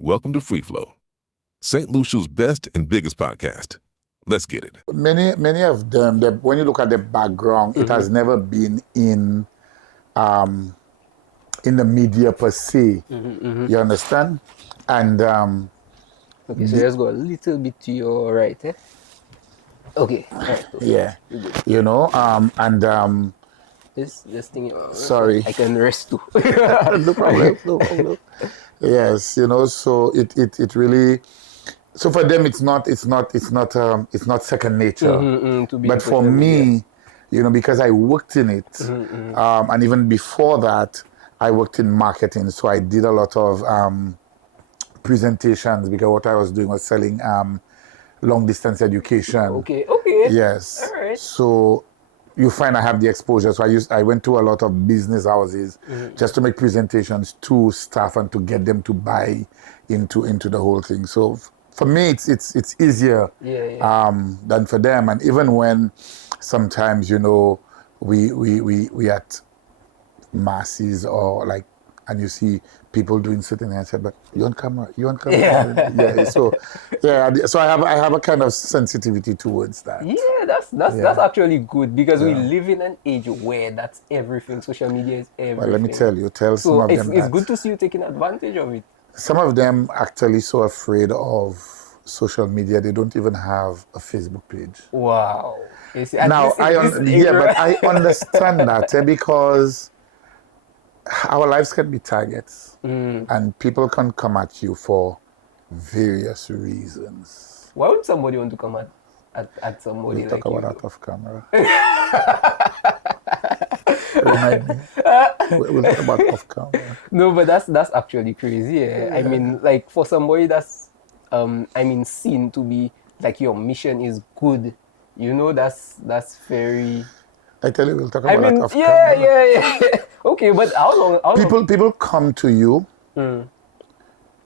Welcome to Free Flow, St. Lucia's best and biggest podcast. Let's get it. Many of them, when you look at the background, it has never been in the media per se. You understand? And Okay, so let's go a little bit to your right, eh? Okay, all right. yeah, This thing. Sorry. I can rest too. no problem, no problem. Yes, so it really. So for them, it's not second nature. To be But for me, because I worked in it, and even before that, I worked in marketing. So I did a lot of presentations because what I was doing was selling long distance education. Okay. Yes. All right. So you find I have the exposure. So I went to a lot of business houses just to make presentations to staff and to get them to buy into the whole thing. So for me, it's easier than for them. And even when sometimes we at masses or like, and you see people doing certain things, I said, but you on camera. Yeah. So I have a kind of sensitivity towards that. Yeah, that's actually good because we live in an age where that's everything. Social media is everything. Well, let me tell some So of them it's that good to see you taking advantage of it. some of them actually so afraid of social media they don't even have a Facebook page. Wow. You see, Now but I understand that because our lives can be targets and people can come at you for various reasons. Why would somebody want to come at somebody We'll like talk you? about that off camera. Remind me. We'll talk about off camera. No, but that's actually crazy. Yeah. I mean, like for somebody that's seen to be like your mission is good. That's very. I tell you, we'll talk about that off yeah, camera. yeah. Okay, but how long? People come to you.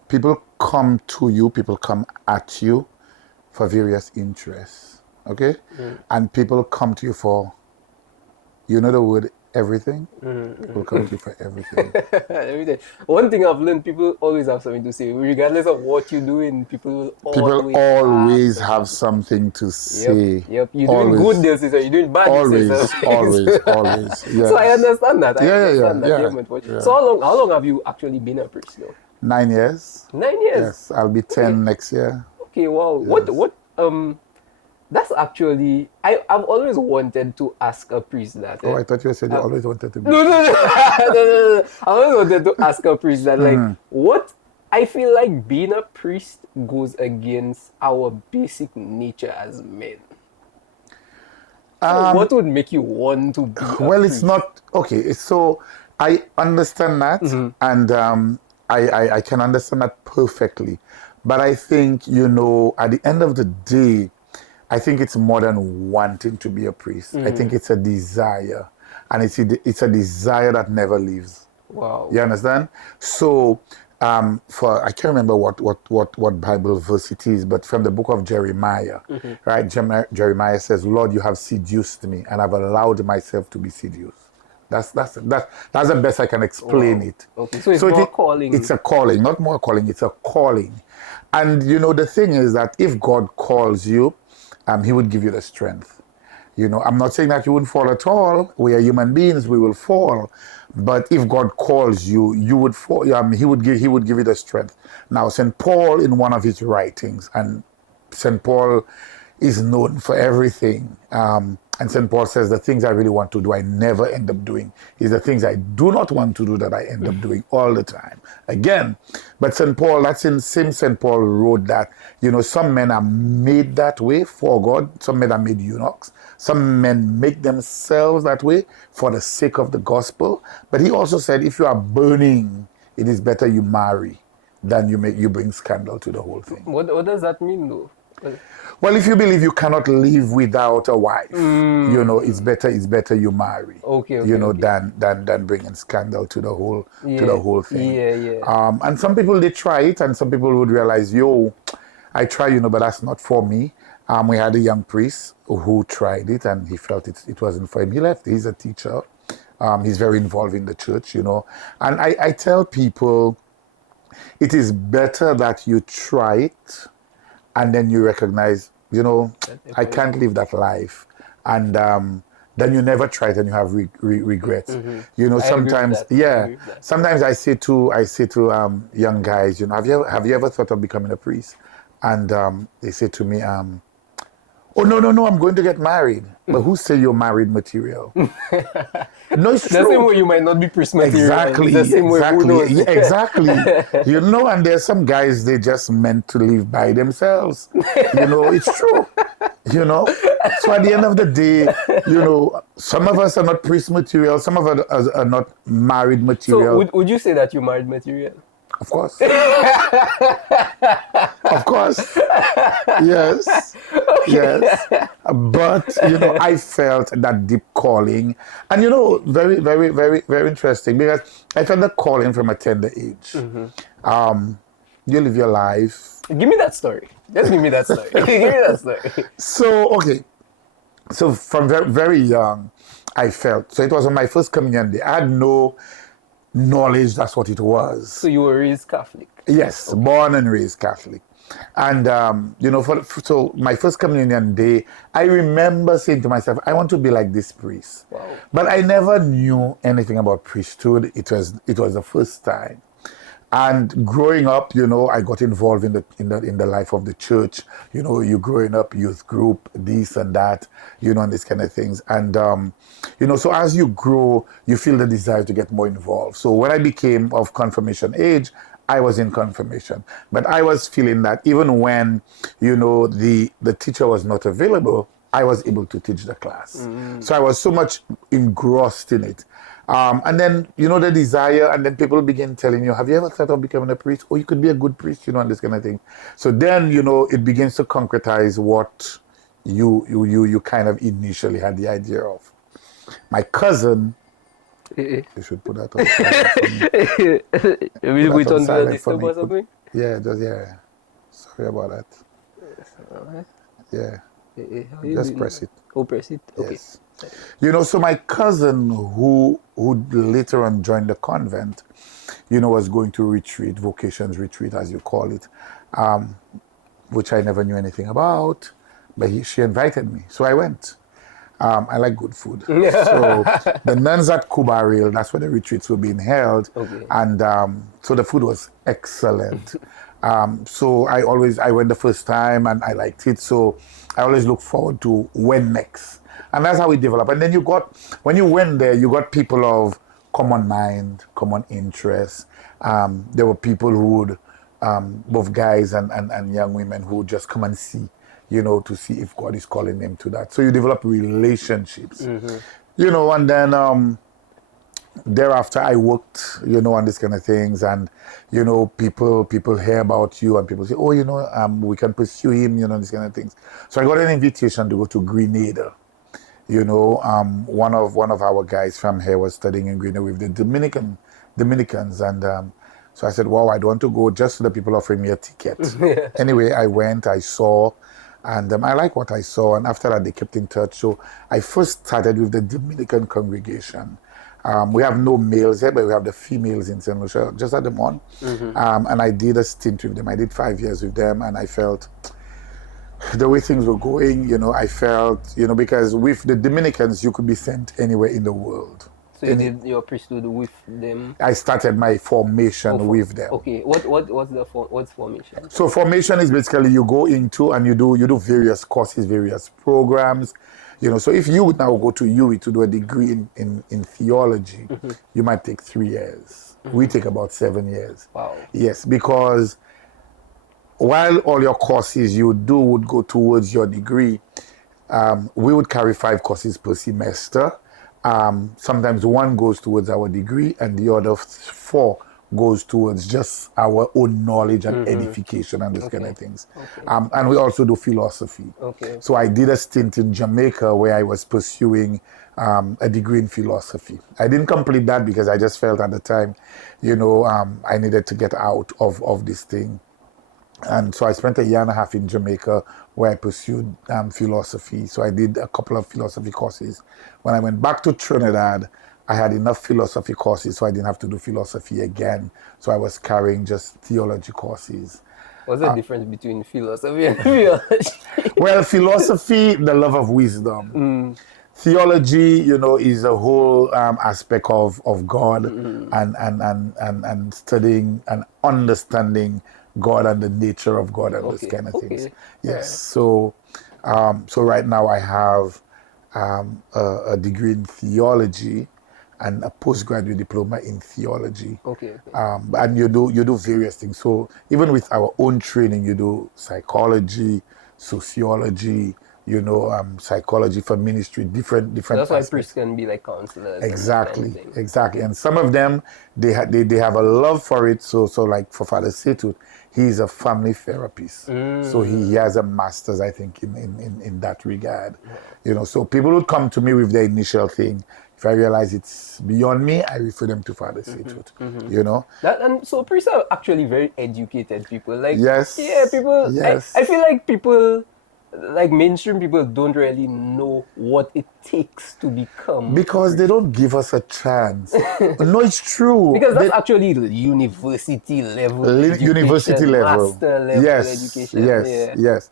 People come to you. People come at you for various interests. Okay, and people come to you for, the word everything. People come to you for everything. Everything. One thing I've learned: people always have something to say, regardless of what you're doing. People always have something to say. Yep. You're doing good, they'll say so. You're doing bad, always. Yes. So I understand that. Yeah. So how long have you actually been a priest now? 9 years. 9 years. Yes, I'll be 10 next year. Okay. Wow. Yes. What that's actually I've always wanted to ask a priest that. Oh, I thought you said you always wanted to be. No. I always wanted to ask a priest that, like, what I feel like being a priest goes against our basic nature as men. So what would make you want to be a priest? It's not okay. So I understand that, and I can understand that perfectly. But I think at the end of the day, I think it's more than wanting to be a priest. I think it's a desire, and it's a desire that never leaves. Wow. You understand? So, I can't remember what Bible verse it is, but from the book of Jeremiah, right? Jeremiah says, "Lord, you have seduced me, and I've allowed myself to be seduced." That's the best I can explain it. Okay, so it's more calling. It's a calling, not more calling. It's a calling, and the thing is that if God calls you, He would give you the strength. I'm not saying that you wouldn't fall at all. We are human beings; we will fall. But if God calls you, you would fall. He would give you the strength. Now, St. Paul, in one of his writings, and St. Paul is known for everything. And St. Paul says, the things I really want to do, I never end up doing. It's the things I do not want to do that I end up doing all the time. Again, but St. Paul, St. Paul wrote that, some men are made that way for God. Some men are made eunuchs. Some men make themselves that way for the sake of the gospel. But he also said, if you are burning, it is better you marry than you bring scandal to the whole thing. What does that mean, though? Well, if you believe you cannot live without a wife, it's better you marry. Okay. Than bringing scandal to the whole thing. Yeah. And some people, they try it, and some people would realize, I try, but that's not for me. We had a young priest who tried it, and he felt it wasn't for him. He left. He's a teacher. He's very involved in the church, And I tell people, it is better that you try it and then you recognize, I can't live that life. And then you never try it and you have regrets. Sometimes, sometimes I say to young guys, have you ever thought of becoming a priest? And they say to me, oh, no, I'm going to get married. But who say you're married material? No, it's true. The same way you might not be priest material. Exactly. The same way who knows? Exactly. And there's some guys, they just meant to live by themselves. It's true. So at the end of the day, some of us are not priest material, some of us are not married material. So would you say that you're married material? Of course. Of course. Yes. Yes. But, I felt that deep calling. And, very, very, very, very interesting because I felt the calling from a tender age. You live your life. Give me that story. Just give me that story. Give me that story. So, okay. So from very, very young, I felt. So it was on my first communion day. I had no knowledge that's what it was. So you were raised Catholic? Yes, born and raised Catholic. And, so my first communion day, I remember saying to myself, I want to be like this priest. Wow. But I never knew anything about priesthood. It was the first time. And growing up, I got involved in the life of the church. You growing up, youth group, this and that, and these kind of things. And, so as you grow, you feel the desire to get more involved. So when I became of confirmation age, I was in confirmation. But I was feeling that even when, the teacher was not available, I was able to teach the class. So I was so much engrossed in it. And then, the desire, and then people begin telling you, have you ever thought of becoming a priest? Oh, you could be a good priest, and this kind of thing. So then, it begins to concretize what you kind of initially had the idea of. My cousin, you should put that on silent for me. Will we turn the disturb or something? Yeah, sorry about that. Yeah. Just press it. Oh, press it? Okay. Yes. So my cousin who later on joined the convent, was going to retreat, vocations retreat as you call it, which I never knew anything about, but she invited me. So I went. I like good food. So the nuns at Kubaril, that's where the retreats were being held. Okay. And so the food was excellent. So I went the first time and I liked it. So I always look forward to when next. And that's how we develop. And then when you went there, you got people of common mind, common interests. There were people who would, both guys and young women who would just come and see, to see if God is calling them to that. So you develop relationships, and then thereafter I worked, on these kind of things. And, people hear about you and people say, oh, we can pursue him, these kind of things. So I got an invitation to go to Grenada. One of our guys from here was studying in Grenada with the Dominicans. And so I said, wow, I don't want to go just so the people offering me a ticket. Anyway, I went, I saw, and I like what I saw. And after that, they kept in touch. So I first started with the Dominican congregation. We have no males here, but we have the females in St. Lucia. Just had them on. And I did a stint with them. I did 5 years with them, and I felt the way things were going, I felt, because with the Dominicans, you could be sent anywhere in the world. So you did your priesthood with them? I started my formation with them. Okay, what's formation? So formation is basically you go into and you do various courses, various programs. So if you now go to UWI to do a degree in theology, you might take 3 years. We take about 7 years. Wow. Yes, because while all your courses you do would go towards your degree, we would carry 5 courses per semester. Sometimes one goes towards our degree and the other 4 goes towards just our own knowledge and edification and those kind of things. And we also do philosophy. So I did a stint in Jamaica where I was pursuing a degree in philosophy. I didn't complete that because I just felt at the time, I needed to get out of this thing. And so I spent 1.5 years in Jamaica where I pursued philosophy. So I did a couple of philosophy courses. When I went back to Trinidad, I had enough philosophy courses, so I didn't have to do philosophy again. So I was carrying just theology courses. What's the difference between philosophy and theology? Well, philosophy, the love of wisdom. Theology, is a whole aspect of God and studying and understanding God and the nature of God and those kind of things. Yes. So, so right now I have a degree in theology and a postgraduate diploma in theology. And you do various things. So even with our own training, you do psychology, sociology, psychology for ministry, different. So that's aspects. why priests can be like counselors. Exactly. And some of them they have a love for it. So like for Father Setut, he's a family therapist. So he has a master's, I think, in that regard. So people would come to me with their initial thing. If I realize it's beyond me, I refer them to Father Setut. And so priests are actually very educated people. Like, yes. Yeah, people. Yes. I feel like people, like mainstream people, don't really know what it takes to become. Because they don't give us a chance. No, it's true. Because that's actually university level education, university level, master level education. Yes.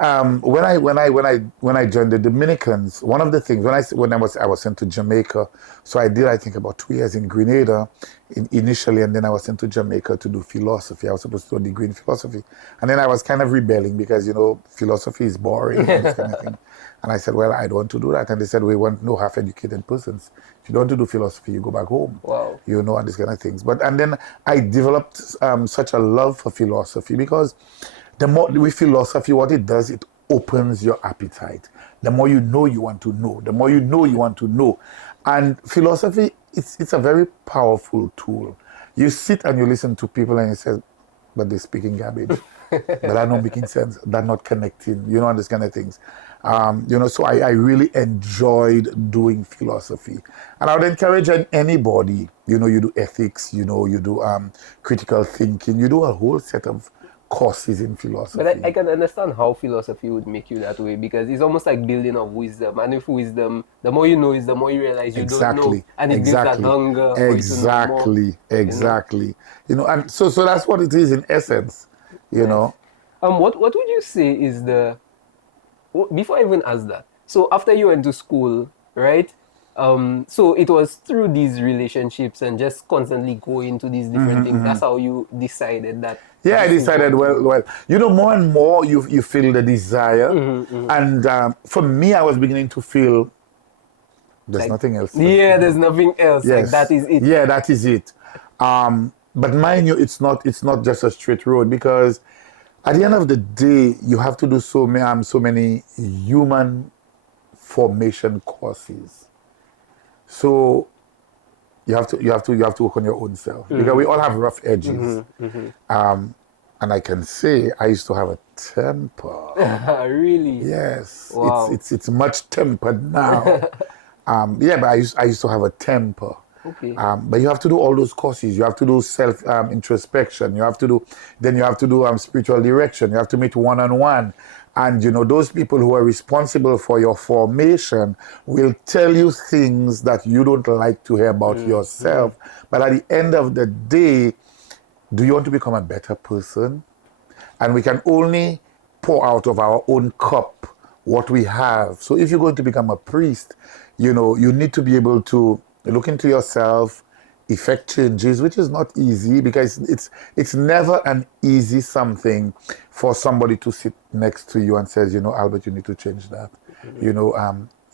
When I joined the Dominicans, one of the things when I was sent to Jamaica, so I did, I think, about 2 years in Grenada initially, and then I was sent to Jamaica to do philosophy. I was supposed to do a degree in philosophy, and then I was kind of rebelling because philosophy is boring and this kind of thing. And I said, well, I don't want to do that. And they said, we want no half-educated persons. If you don't want to do philosophy, you go back home. Wow. And these kind of things. And then I developed such a love for philosophy because the more with philosophy, what it does, it opens your appetite. The more you know, you want to know. The more you know, you want to know. And philosophy, it's a very powerful tool. You sit and you listen to people and you say, but they're speaking garbage. But they're not making sense. They're not connecting, and these kind of things. So I really enjoyed doing philosophy. And I would encourage anybody, you do ethics, you do critical thinking, you do a whole set of courses in philosophy. But I can understand how philosophy would make you that way, because it's almost like building of wisdom. And if wisdom, the more you know is the more you realize you don't know. And it builds that hunger for you to know more. Exactly. And so that's what it is in essence, know. What would you say is before I even ask that, so after you went to school, right? So it was through these relationships and just constantly going to these different things. That's how you decided that. Yeah, I decided, well, more and more you feel the desire. And for me, I was beginning to feel there's nothing else. There's nothing else. Yes. Like, that is it. Yeah, that is it. But mind you, it's not just a straight road, because at the end of the day, you have to do so many human formation courses. So you have to work on your own self, because we all have rough edges. And I can say I used to have a temper. Really? Yes. Wow. It's much tempered now. But I used to have a temper. Okay. But you have to do all those courses. You have to do self introspection. You have to do spiritual direction. You have to meet one-on-one. And those people who are responsible for your formation will tell you things that you don't like to hear about yourself. But at the end of the day, do you want to become a better person? And we can only pour out of our own cup what we have. So if you're going to become a priest, you need to be able to look into yourself, effect changes, which is not easy, because it's never an easy something for somebody to sit next to you and says, Albert, you need to change that.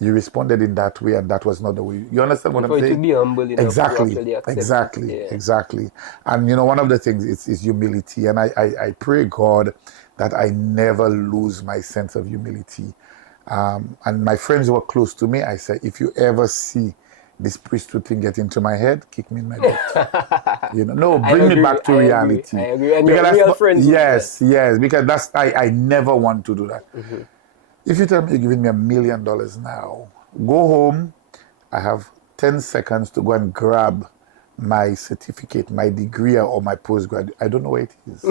You responded in that way, and that was not the way. You understand what I'm saying? To be humble enough to actually accept it. Exactly. And one of the things is humility, and I pray God that I never lose my sense of humility. And my friends who are close to me, I say, if you ever see this priesthood thing get into my head, kick me in my butt. Bring me back to reality. I agree. And you're real friends. Yes, because I never want to do that. If you tell me you're giving me $1 million now, go home, I have 10 seconds to go and grab my certificate, my degree, or my postgraduate. I don't know where it is.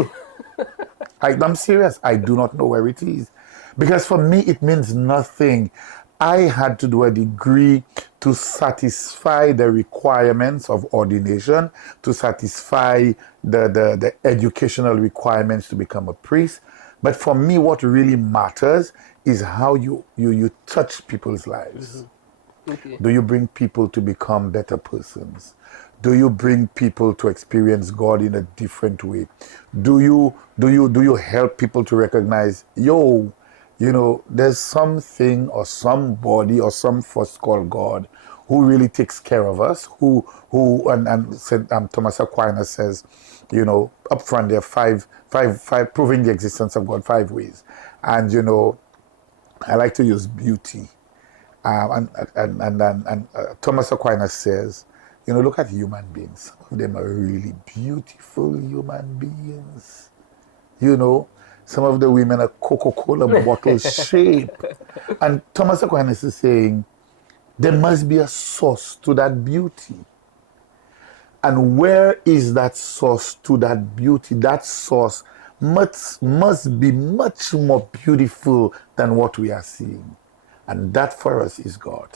I'm serious. I do not know where it is. Because for me, it means nothing. I had to do a degree to satisfy the requirements of ordination, to satisfy the educational requirements to become a priest. But for me, what really matters is how you touch people's lives. Okay. Do you bring people to become better persons? Do you bring people to experience God in a different way? Do you help people to recognize, there's something or somebody or some force called God who really takes care of us, and Thomas Aquinas says, up front there are five proving the existence of God 5 ways. And I like to use beauty. And Thomas Aquinas says, look at human beings. Some of them are really beautiful human beings. Some of the women are Coca-Cola bottle shape. And Thomas Aquinas is saying, there must be a source to that beauty. And where is that source to that beauty? That source must be much more beautiful than what we are seeing. And that for us is God.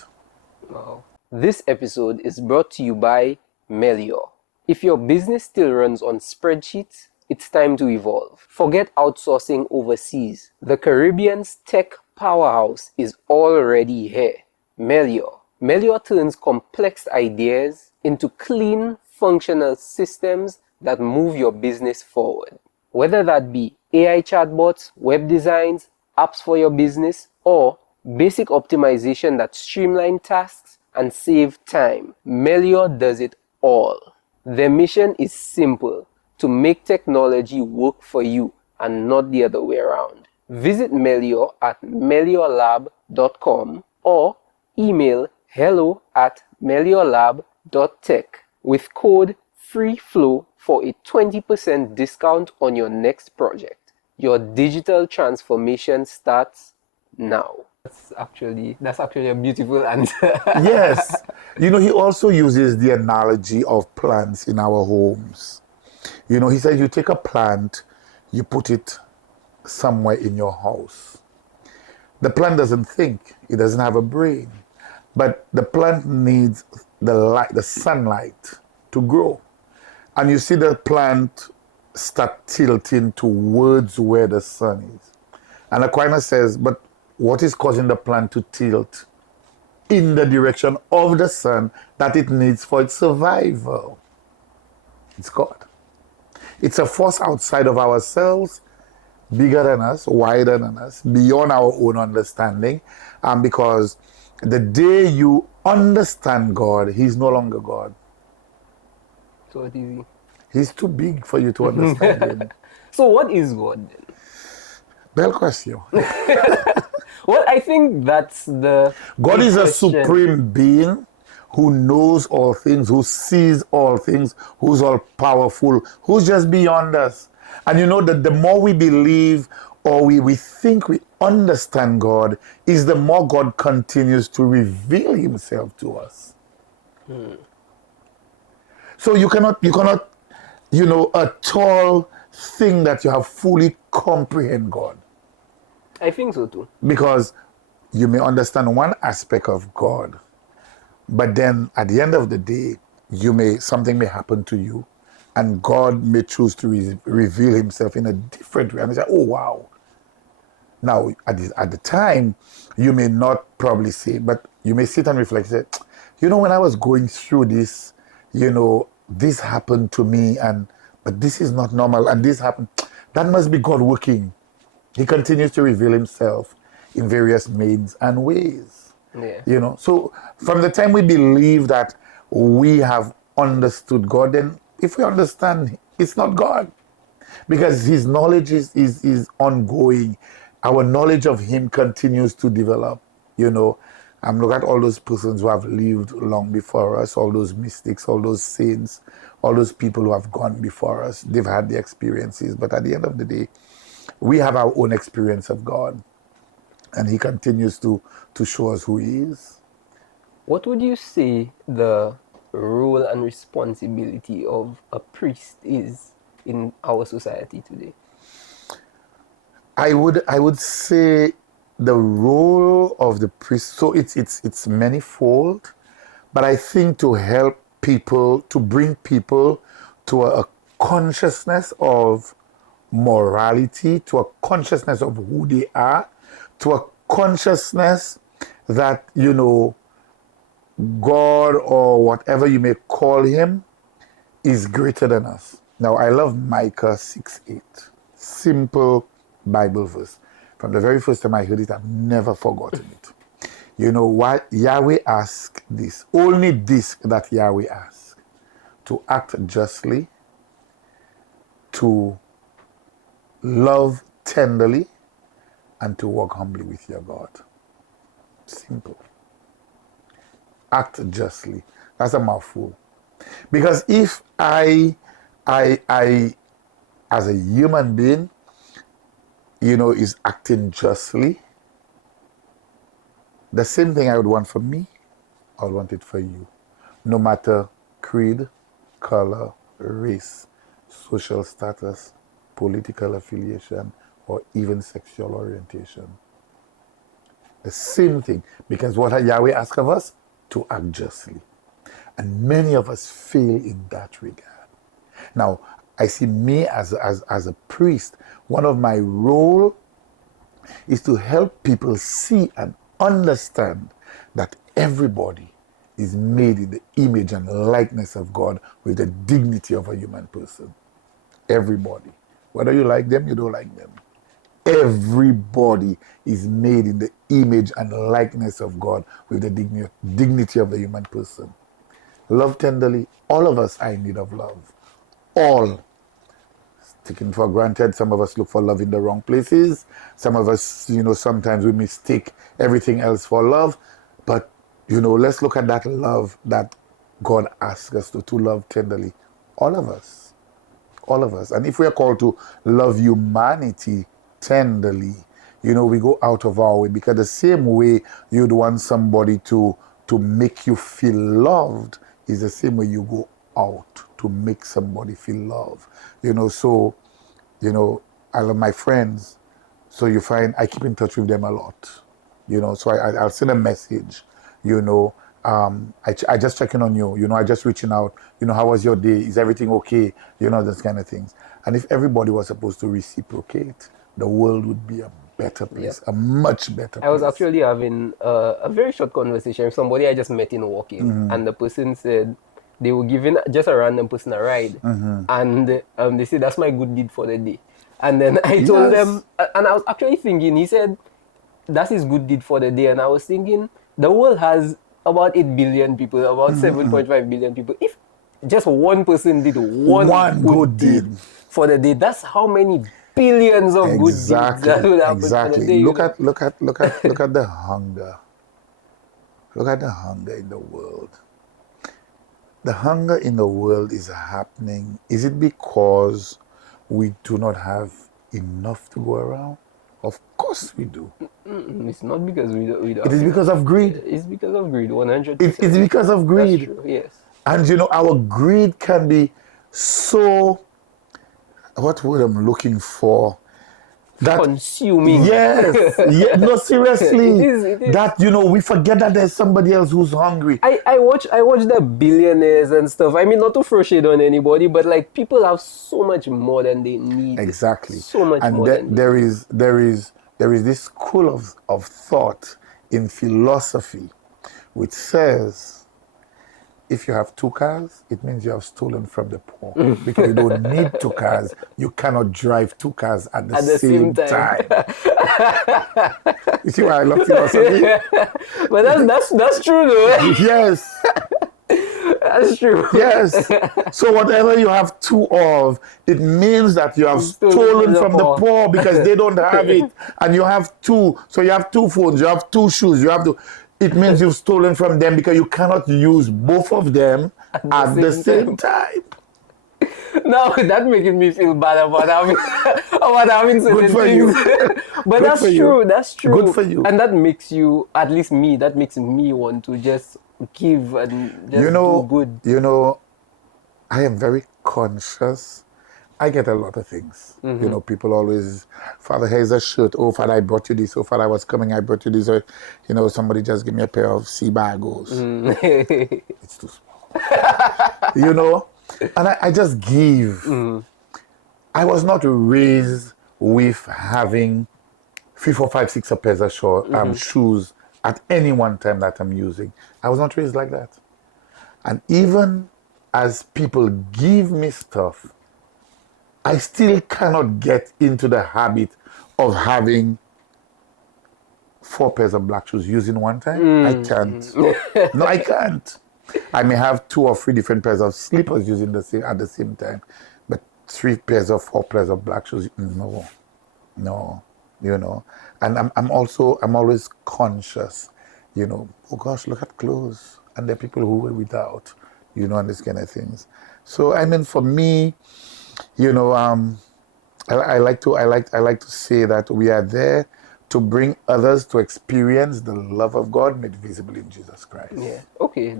Wow. This episode is brought to you by Melior. If your business still runs on spreadsheets, it's time to evolve. Forget outsourcing overseas. The Caribbean's tech powerhouse is already here. Melior. Melior turns complex ideas into clean, functional systems that move your business forward. Whether that be AI chatbots, web designs, apps for your business, or basic optimization that streamline tasks and save time, Melior does it all. Their mission is simple: to make technology work for you and not the other way around. Visit Melior at meliorlab.com or email hello@meliorlab.tech with code FREEFLOW for a 20% discount on your next project. Your digital transformation starts now. That's actually a beautiful answer. Yes. He also uses the analogy of plants in our homes. He says you take a plant, you put it somewhere in your house. The plant doesn't think, it doesn't have a brain, but the plant needs the light, the sunlight to grow. And you see the plant start tilting towards where the sun is. And Aquinas says, but what is causing the plant to tilt in the direction of the sun that it needs for its survival? It's God. It's a force outside of ourselves, bigger than us, wider than us, beyond our own understanding. Because the day you understand God, He's no longer God. So what is he? He's too big for you to understand Him. So what is God then? Bel question. Well, I think that's the God big is a question. supreme being who knows all things, who sees all things, who's all powerful, who's just beyond us. And that the more we believe or we think we understand God, is the more God continues to reveal Himself to us. So you cannot, at all think that you have fully comprehend God. I think so too. Because you may understand one aspect of God, but then at the end of the day, something may happen to you, and God may choose to reveal Himself in a different way. And you say, oh, wow. Now, at the time, you may not probably say, but you may sit and reflect and say, when I was going through this, this happened to me, but this is not normal, and this happened. That must be God working. He continues to reveal Himself in various means and ways. Yeah. So from the time we believe that we have understood God, then if we understand, it's not God. Because His knowledge is ongoing. Our knowledge of Him continues to develop. Look at all those persons who have lived long before us, all those mystics, all those saints, all those people who have gone before us. They've had the experiences, but at the end of the day, we have our own experience of God, and He continues to show us who He is. What would you say the role and responsibility of a priest is in our society today? I would say the role of the priest. So it's manifold, But I think to help people, to bring people to a consciousness of morality, to a consciousness of who they are, to a consciousness that, you know, God or whatever you may call him is greater than us. Now, I love Micah 6:8. Simple Bible verse. From the very first time I heard it, I've never forgotten it. You know what? Yahweh asked this, only this that Yahweh asked, to act justly, to love tenderly, and to walk humbly with your God. Simple. Act justly. That's a mouthful. Because if I as a human being, you know, is acting justly, the same thing I would want for me, I would want it for you. No matter creed, color, race, social status, political affiliation, or even sexual orientation. The same thing, because what Yahweh asks of us? To act justly. And many of us fail in that regard. Now, I see me as a priest, one of my role is to help people see and understand that everybody is made in the image and likeness of God with the dignity of a human person. Everybody. Whether you like them, you don't like them. Everybody is made in the image and likeness of God with the dignity of the human person. Love tenderly. All of us are in need of love. All. Taken for granted. Some of us look for love in the wrong places. Some of us, you know, sometimes we mistake everything else for love. But, you know, let's look at that love that God asks us to love tenderly. All of us. All of us. And if we are called to love humanity tenderly, you know, we go out of our way, because the same way you'd want somebody to make you feel loved is the same way you go out to make somebody feel love. You know, so, you know, I love my friends. So you find I keep in touch with them a lot. You know, so I'll send a message, you know, I just checking on you, you know, I just reaching out, you know, how was your day? Is everything okay? You know, those kind of things. And if everybody was supposed to reciprocate, the world would be a better place, a much better place. I was actually having a very short conversation with somebody I just met in walking, and the person said they were giving just a random person a ride, and they said, that's my good deed for the day. And then I told them, and I was actually thinking, he said, that's his good deed for the day. And I was thinking, the world has about 8 billion people, about 7.5 billion people. If just one person did one good deed for the day, that's how many billions of good deeds that would happen for the day. Look at the hunger. Look at the hunger in the world. The hunger in the world is happening. Is it because we do not have enough to go around? Of course we do. It's not because we don't. It is because of greed. It's because of greed, 100%. It's because of greed. That's true, yes. And you know, our greed can be so, what word I'm looking for? That, consuming. Yes. Yeah, no, seriously. It is. That, you know, we forget that there's somebody else who's hungry. I watch the billionaires and stuff. I mean, not to throw shade on anybody, but like, people have so much more than they need. Exactly. So much more than there is this school of thought in philosophy which says, if you have 2 cars, it means you have stolen from the poor. Because you don't need 2 cars. You cannot drive 2 cars at the same time. You see why I love philosophy? But that's true though. Yes. That's true. Yes. So whatever you have 2 of, it means that you have stolen from the poor because they don't have it. And you have 2. So you have 2 phones, you have 2 shoes, you have to... It means you've stolen from them because you cannot use both of them at the same time. No, that's making me feel bad about having certain Good for things. you. But that's true. That's true. Good for you. And that makes you, at least me, that makes me want to just give and just do good. You know, I am very conscious I get a lot of things. You know, people always, Father, here's a shirt. Oh, Father, I brought you this. Oh, Father, I was coming, I brought you this. Or, you know, somebody just give me a pair of sea bagos. It's too small. You know? And I just give. I was not raised with having 3, 4, 5, 6 pairs of shoes at any one time that I'm using. I was not raised like that. And even as people give me stuff, I still cannot get into the habit of having 4 pairs of black shoes using one time. I can't. No, I can't. I may have 2 or 3 different pairs of slippers using at the same time, but 3 pairs or 4 pairs of black shoes, no, you know. And I'm always conscious, you know. Oh gosh, look at clothes, and there are people who wear without, you know, and this kind of things. So I mean, for me, you know, I like to say that we are there to bring others to experience the love of God made visible in Jesus Christ. Yeah. Okay,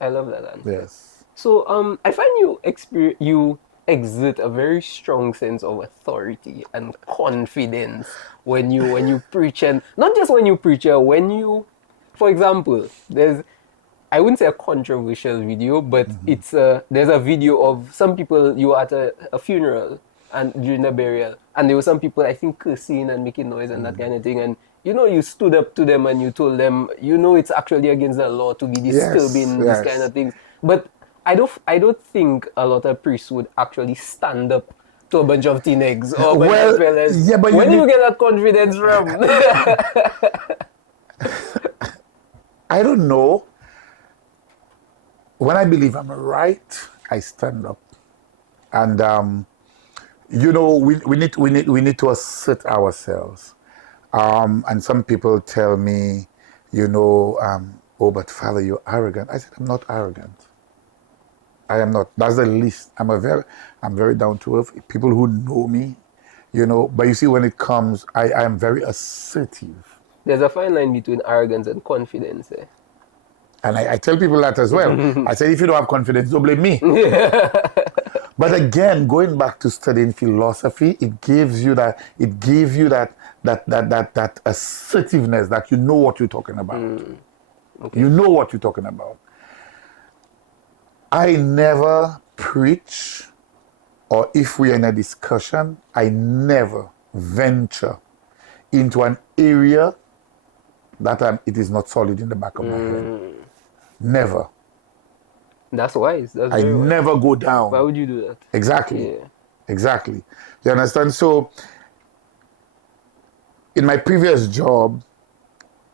I love that answer. Yes. So I find you exert a very strong sense of authority and confidence when you preach, and not just when you preach, when you, for example, I wouldn't say a controversial video, but there's a video of some people, you were at a funeral and during the burial, and there were some people, I think, cursing and making noise and that kind of thing, and you know, you stood up to them and you told them, you know, it's actually against the law to be disturbing these kind of things. But I don't think a lot of priests would actually stand up to a bunch of teenagers or a bunch of fellas. Yeah, but when do you get that confidence from? I don't know. When I believe I'm right, I stand up, and you know, we need to assert ourselves. And some people tell me, you know, oh, but Father, you're arrogant. I said, I'm not arrogant. I am not. That's the least. I'm very down to earth. People who know me, you know. But you see, when it comes, I am very assertive. There's a fine line between arrogance and confidence. And I tell people that as well. I say, if you don't have confidence, don't blame me. But again, going back to studying philosophy, it gives you that assertiveness, that you know what you're talking about. Okay. You know what you're talking about. I never preach, or if we're in a discussion, I never venture into an area that it is not solid in the back of my head. Never. That's wise. That's I very wise. never go down. Why would you do that? Exactly. Yeah. Exactly. You understand? So, in my previous job,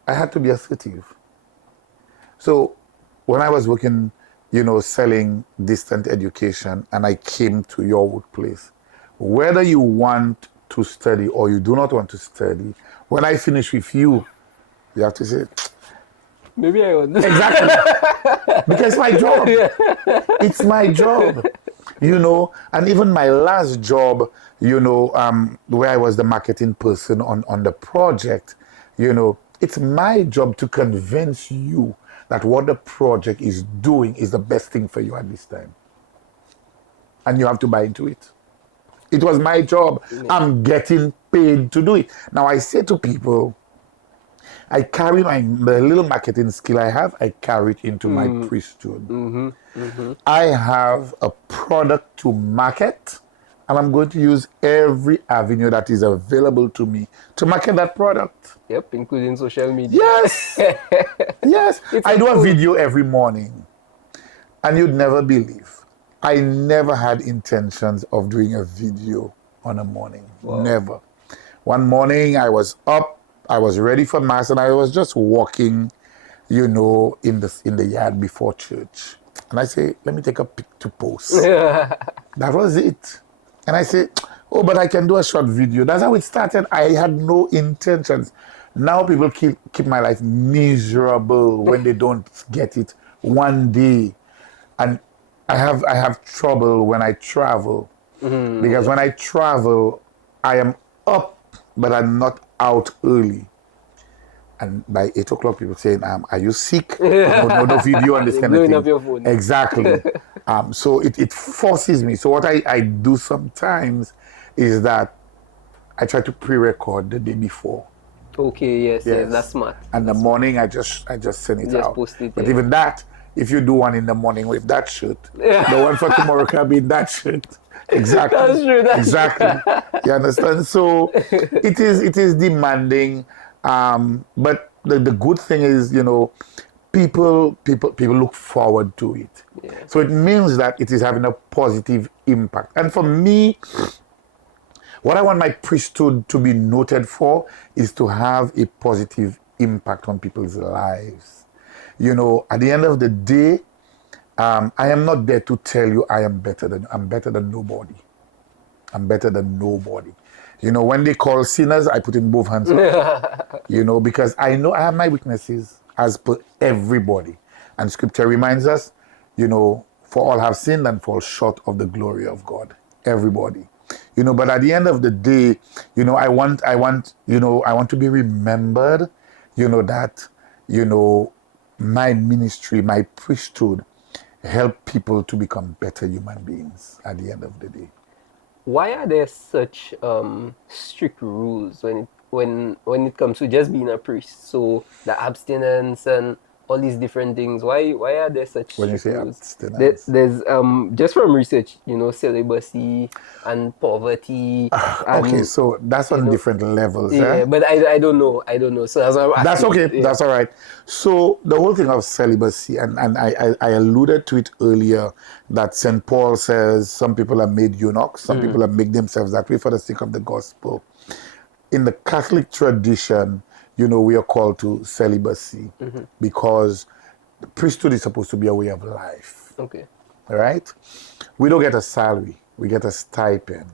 I had to be assertive. So, when I was working, you know, selling distant education, and I came to your workplace, whether you want to study or you do not want to study, when I finish with you, you have to say, maybe I want. Exactly. Because it's my job. Yeah. It's my job. You know, and even my last job, you know, where I was the marketing person on the project, you know, it's my job to convince you that what the project is doing is the best thing for you at this time. And you have to buy into it. It was my job. I'm getting paid to do it. Now, I say to people, I carry the little marketing skill I have, I carry it into my priesthood. I have a product to market, and I'm going to use every avenue that is available to me to market that product. Yep, including social media. Yes. Yes. I do a video every morning, and you'd never believe, I never had intentions of doing a video on a morning. Wow. Never. One morning I was up, I was ready for mass, and I was just walking, you know, in the yard before church. And I say, let me take a pic to post. That was it. And I say, oh, but I can do a short video. That's how it started. I had no intentions. Now people keep my life miserable when they don't get it one day. And I have trouble when I travel. Because when I travel, I am up, but I'm not out early. And by 8 o'clock, people saying, are you sick? No video and this You're kind of blowing thing. up your phone. Exactly. So it forces me. So what I do sometimes is that I try to pre-record the day before. Okay, yes, that's smart. And the morning I just send it Just out. post it, But yeah. even that, if you do one in the morning with that shirt, the one for tomorrow can be in that shirt. Exactly. That's true. That's exactly. You understand? So it is demanding. But the good thing is, people look forward to it. Yeah. So it means that it is having a positive impact. And for me, what I want my priesthood to be noted for is to have a positive impact on people's lives. At the end of the day, I am not there to tell you I'm better than nobody. I'm better than nobody. When they call sinners, I put in both hands up. Because I know I have my weaknesses as per everybody. And scripture reminds us, for all have sinned and fall short of the glory of God. Everybody. But at the end of the day, I want to be remembered, that, my ministry, my priesthood, help people to become better human beings at the end of the day. Why are there such strict rules when it comes to just being a priest? So the abstinence and all these different things. Why are there such When you strict say rules? abstinence, There's just from research, celibacy and poverty. okay, And, so that's on different levels. yeah, but I don't know. So that's why I'm asking. That's okay. Yeah. That's all right. So the whole thing of celibacy, and I alluded to it earlier, that St. Paul says some people are made eunuchs, some people have made themselves that way for the sake of the gospel. In the Catholic tradition, we are called to celibacy because the priesthood is supposed to be a way of life. Okay. All right? We don't get a salary. We get a stipend.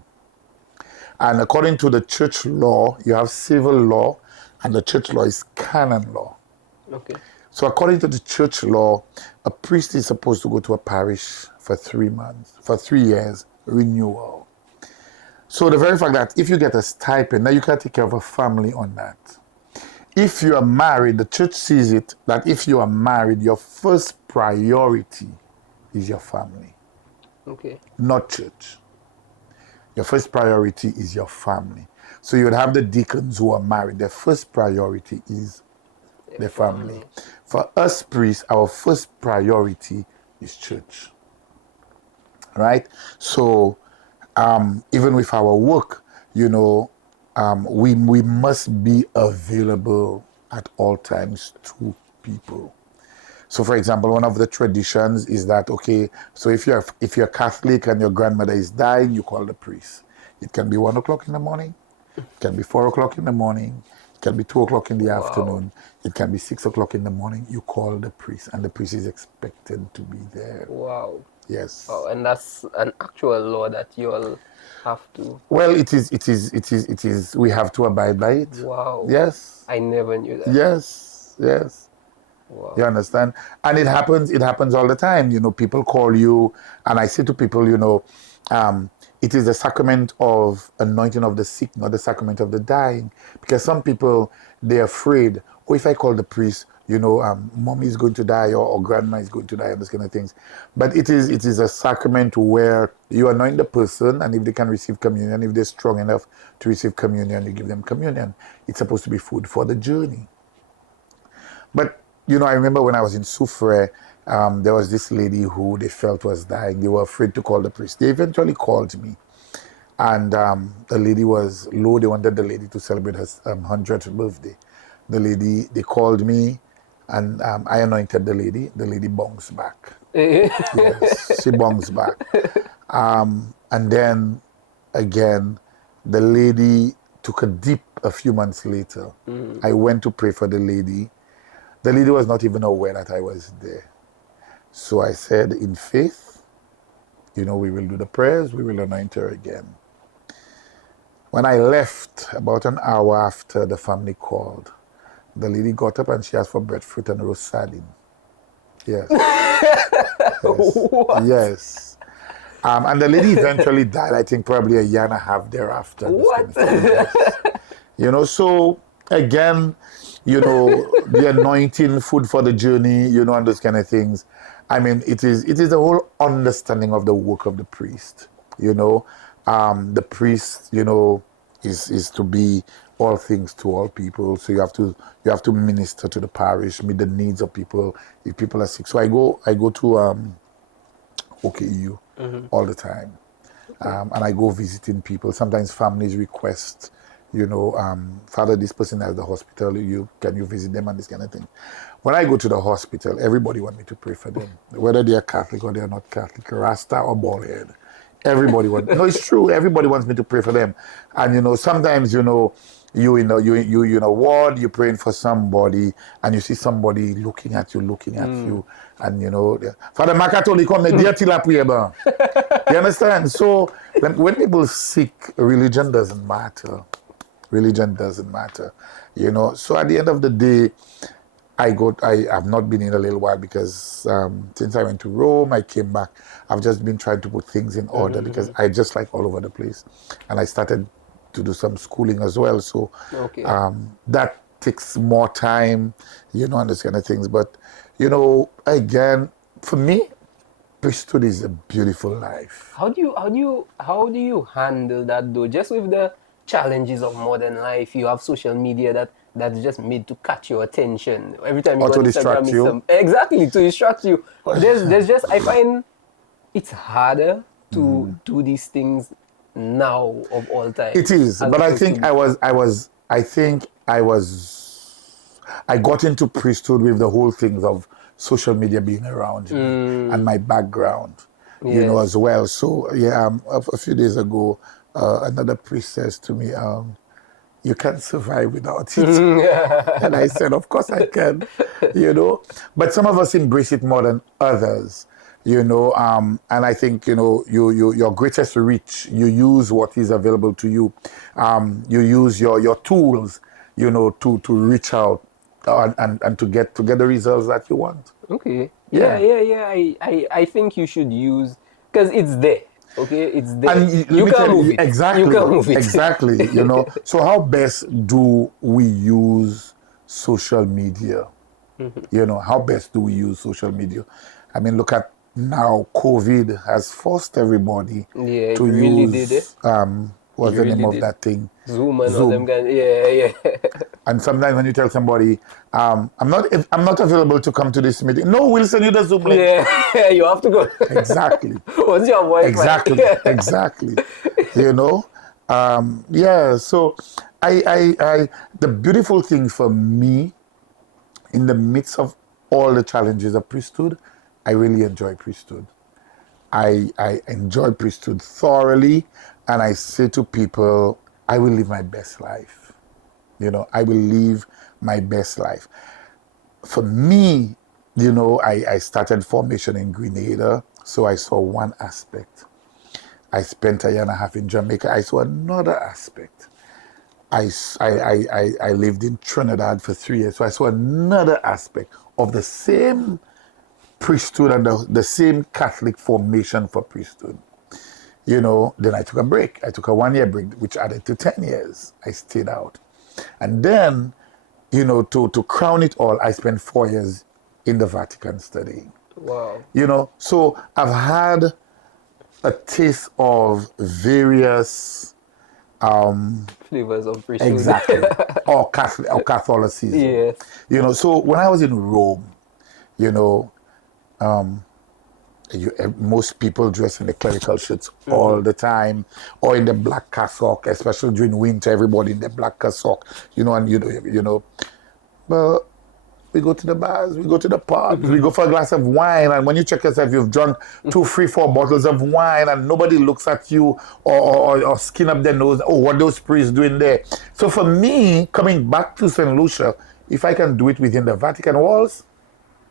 And according to the church law, you have civil law, and the church law is canon law. Okay. So according to the church law, a priest is supposed to go to a parish for 3 months, for 3 years, renewal. So the very fact that if you get a stipend, now you can take care of a family on that. If you are married, the church sees it that if you are married, your first priority is your family. Okay. Not church. Your first priority is your family. So you would have the deacons who are married. Their first priority is their family. For us priests, our first priority is church. Right? So even with our work, we must be available at all times to people. So, for example, one of the traditions is that, okay, so if you're Catholic and your grandmother is dying, you call the priest. It can be 1 o'clock in the morning, it can be 4 o'clock in the morning, it can be 2 o'clock in the afternoon, it can be 6 o'clock in the morning. You call the priest, and the priest is expected to be there. Wow. Yes. Oh, and that's an actual law that you all have to. Well, it is. We have to abide by it. Wow. Yes. I never knew that. Yes. Wow. You understand? And it happens all the time. People call you, and I say to people, it is the sacrament of anointing of the sick, not the sacrament of the dying. Because some people, they're afraid, if I call the priest, mommy is going to die or grandma is going to die and those kind of things. But it is a sacrament where you anoint the person, and if they can receive communion, if they're strong enough to receive communion, you give them communion. It's supposed to be food for the journey. But I remember when I was in Soufrière, there was this lady who they felt was dying. They were afraid to call the priest. They eventually called me. And the lady was low. They wanted the lady to celebrate her 100th birthday. They called me, and I anointed the lady. The lady bounced back. Yes, she bounced back. And then, again, the lady took a dip a few months later. I went to pray for the lady. The lady was not even aware that I was there. So I said, in faith, we will do the prayers, we will anoint her again. When I left, about an hour after, the family called. The lady got up and she asked for breadfruit and roast sardine. Yes. What? Yes. And the lady eventually died, I think probably a year and a half thereafter. What? Yes. So again, you know, the anointing, food for the journey, you know, and those kind of things. I mean, it is a whole understanding of the work of the priest, you know. The priest, you know, is to be all things to all people. So you have to minister to the parish, meet the needs of people if people are sick. So I go to OKEU all the time. And I go visiting people. Sometimes families request, you know, Father, this person has the hospital. Can you visit them and this kind of thing. When I go to the hospital, everybody wants me to pray for them, whether they are Catholic or they are not Catholic, Rasta or baldhead. Everybody wants. No, it's true. Everybody wants me to pray for them. And you know, sometimes you know, you in a ward, you're praying for somebody, and you see somebody looking at you, and you know, Father Makatoli come there till I pray. You understand? So when people sick, religion doesn't matter. Religion doesn't matter. You know. So at the end of the day, I have not been in a little while because since I went to Rome, I came back. I've just been trying to put things in order because I just like all over the place. And I started to do some schooling as well. So that takes more time, you know, and those kind of things. But, you know, again, for me, priesthood is a beautiful life. How do you handle that though? Just with the challenges of modern life, you have social media that's just made to catch your attention. Every time you Or go to on distract Instagram, you. Exactly, to distract you. There's just, I find it's harder to do these things now of all time. It is, as but I opposed think to- I got into priesthood with the whole things of social media being around me and my background, you know, Yes. as well. So yeah, a few days ago, another priest says to me, you can't survive without it. And I said, of course I can, you know. But some of us embrace it more than others, you know. And I think, you know, your greatest reach, you use what is available to you. You use your tools, you know, to reach out and to get the results that you want. Okay. Yeah. Yeah. I think you should use, because it's there. Okay, it's there. And let You me can't tell move you, it. You exactly, can't move it. exactly, you know. So how best do we use social media? You know, how best do we use social media? I mean, look at now, COVID has forced everybody Yeah, it to really did. use, what's It the name really of did. that thing? Zoom and all them Zoom. guys. Yeah. And sometimes when you tell somebody, I'm not available to come to this meeting. No, we'll send you the Zoom link. Yeah, you have to go. Exactly. What's your Wi-Fi? Exactly, exactly. You know, yeah. So, the beautiful thing for me, in the midst of all the challenges of priesthood, I really enjoy priesthood. I enjoy priesthood thoroughly, and I say to people, I will live my best life. You know, I will live my best life. For me, you know, I started formation in Grenada, so I saw one aspect. I spent a year and a half in Jamaica. I saw another aspect. I lived in Trinidad for 3 years, so I saw another aspect of the same priesthood and the same Catholic formation for priesthood. You know, then I took a break. I took a 1 year break, which added to 10 years. I stayed out. And then, you know, to crown it all, I spent 4 years in the Vatican studying. Wow. You know, so I've had a taste of various Flavors of priesthood. exactly or Catholicism. Yes. You know, so when I was in Rome, you know, most people dress in the clerical shirts all the time, or in the black cassock, especially during winter. Everybody in the black cassock, you know, and you know. But we go to the bars, we go to the pubs, we go for a glass of wine, and when you check yourself, you've drunk 2, 3, 4 bottles of wine, and nobody looks at you or skin up their nose. Oh, what those priests doing there? So for me, coming back to St. Lucia, if I can do it within the Vatican walls,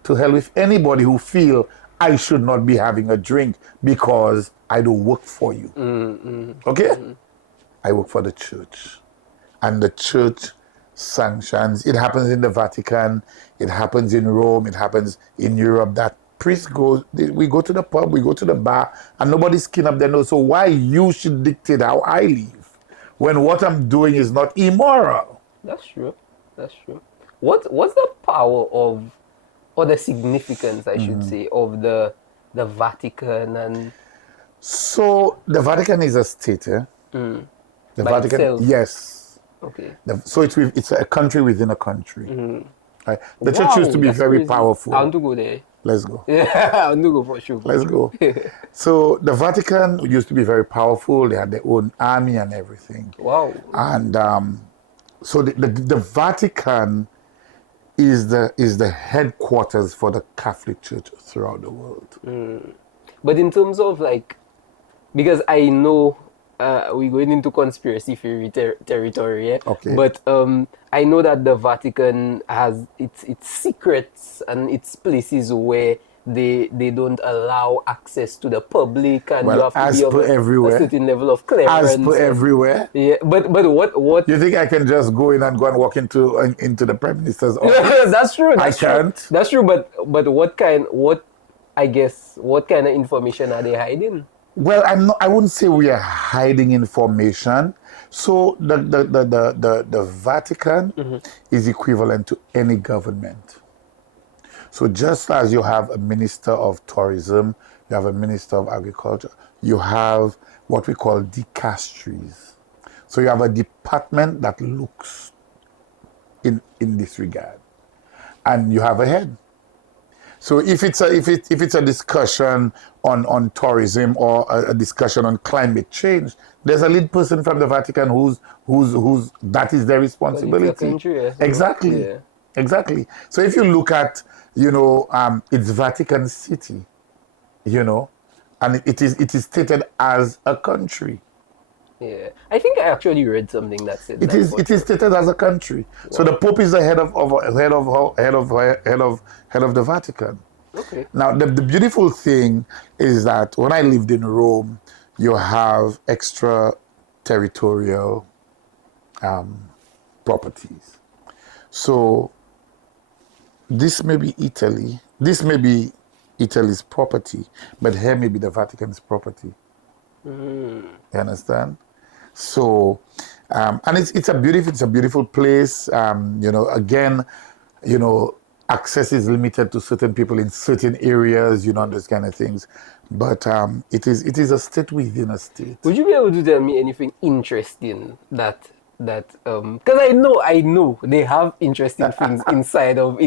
to hell with anybody who feel I should not be having a drink because I don't work for you. Okay? I work for the church. And the church sanctions. It happens in the Vatican. It happens in Rome. It happens in Europe that priests go, we go to the pub, we go to the bar, and nobody skin up their nose. So why you should dictate how I live when what I'm doing is not immoral? That's true. That's true. what's the power of, or the significance, I should say, of the Vatican and So the Vatican is a state, eh? The by Vatican, itself? yes. Okay. So it's a country within a country. Right? The church used to Wow, be that's very crazy. I powerful. want to go there. Let's go. Yeah, I want to go for sure. Let's go. So the Vatican used to be very powerful. They had their own army and everything. Wow. And so the Vatican is the headquarters for the Catholic Church throughout the world. But in terms of like, because I know we're going into conspiracy theory territory, yeah? Okay. But I know that the Vatican has its secrets and its places where they don't allow access to the public, and Well, you have to as be of per a everywhere. certain level of clearance. As per everywhere. Yeah, but what? You think I can just go in and walk into the Prime Minister's office? That's true. That's I true. can't. That's true. But what kind of information are they hiding? Well, I wouldn't say we are hiding information. So the Vatican is equivalent to any government. So just as you have a minister of tourism, you have a minister of agriculture, you have what we call dicasteries. So you have a department that looks in this regard, and you have a head. So if it's a discussion on tourism or a discussion on climate change, there's a lead person from the Vatican who's that is their responsibility. It's a country, yes. Exactly. Yeah. Exactly. So if you look at it's Vatican City, and it is stated as a country. Yeah, I think I actually read something that said It is stated as a country. Wow. So the Pope is the head of the Vatican. Okay. Now the beautiful thing is that when I lived in Rome, you have extraterritorial properties. So this may be Italy. This may be Italy's property, but here may be the Vatican's property. You understand? So, and it's a beautiful place. Again, access is limited to certain people in certain areas. Those kind of things. But it is a state within a state. Would you be able to tell me anything interesting that because I know they have interesting things inside of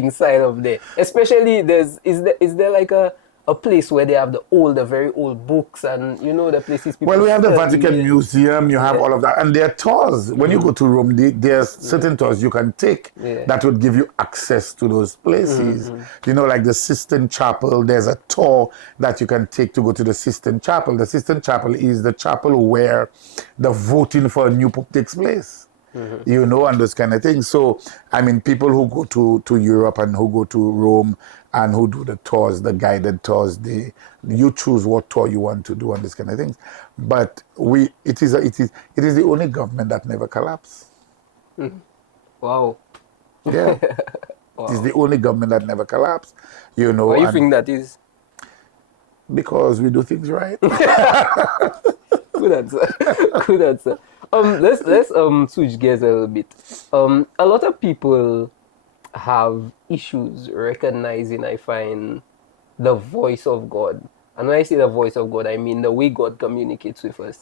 there. Especially is there like a place where they have the very old books and the places people Well, we have the study. Vatican Museum, you have all of that, and there are tours. When you go to Rome, there's certain tours you can take that would give you access to those places. Like the Sistine Chapel, there's a tour that you can take to go to the Sistine Chapel. The Sistine Chapel is the chapel where the voting for a new pope takes place. And those kind of things. So, people who go to Europe and who go to Rome and who do the tours, the guided tours, you choose what tour you want to do and these kind of things. But it is the only government that never collapsed. Wow. Yeah. Wow. It is the only government that never collapsed. Why do you think that is? Because we do things right. Good answer. Good answer. Let's switch gears a little bit. A lot of people have issues recognizing, I find, the voice of God. And when I say the voice of God, I mean the way God communicates with us.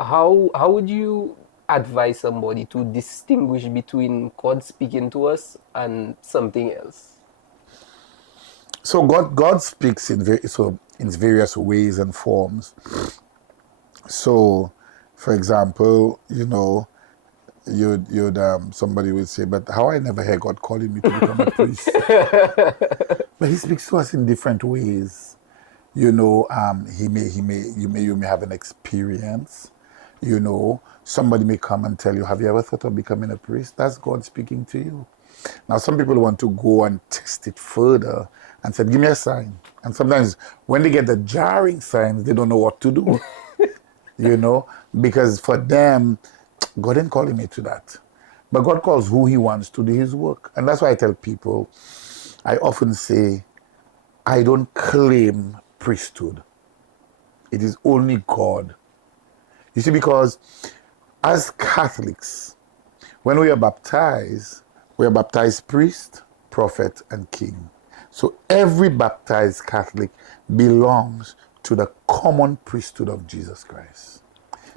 How would you advise somebody to distinguish between God speaking to us and something else? So God speaks in various ways and forms. So, for example, somebody would say, "But how I never heard God calling me to become a priest?" But He speaks to us in different ways. You may have an experience. Somebody may come and tell you, "Have you ever thought of becoming a priest?" That's God speaking to you. Now, some people want to go and test it further and say, "Give me a sign." And sometimes when they get the jarring signs, they don't know what to do. Because for them, God didn't call me to that. But God calls who He wants to do His work. And that's why I tell people, I often say, I don't claim priesthood. It is only God. You see, because as Catholics, when we are baptized, We are baptized priest, prophet, and king. So every baptized Catholic belongs to the common priesthood of Jesus Christ.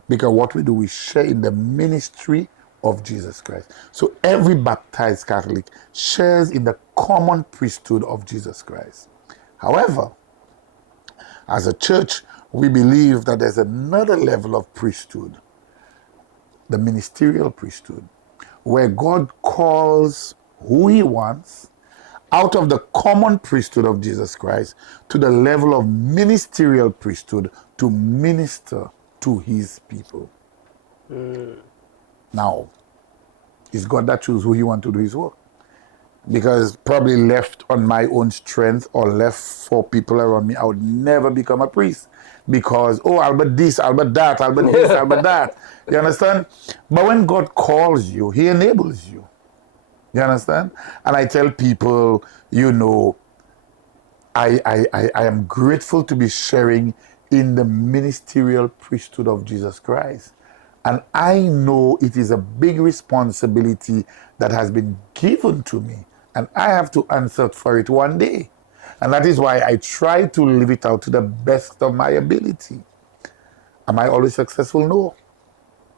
Because what we do, we share in the ministry of Jesus Christ. So every baptized Catholic shares in the common priesthood of Jesus Christ. However, as a church, we believe that there's another level of priesthood, the ministerial priesthood, where God calls who he wants out of the common priesthood of Jesus Christ to the level of ministerial priesthood to minister to his people. Now, it's God that chooses who he wants to do his work. Because probably left on my own strength or left for people around me, I would never become a priest. Because, oh, Albert this, Albert that, Albert this, Albert that. You understand? But when God calls you, he enables you. You understand? And I tell people, you know, I am grateful to be sharing in the ministerial priesthood of Jesus Christ. And I know it is a big responsibility that has been given to me. And I have to answer for it one day. And that is why I try to live it out to the best of my ability. Am I always successful? No.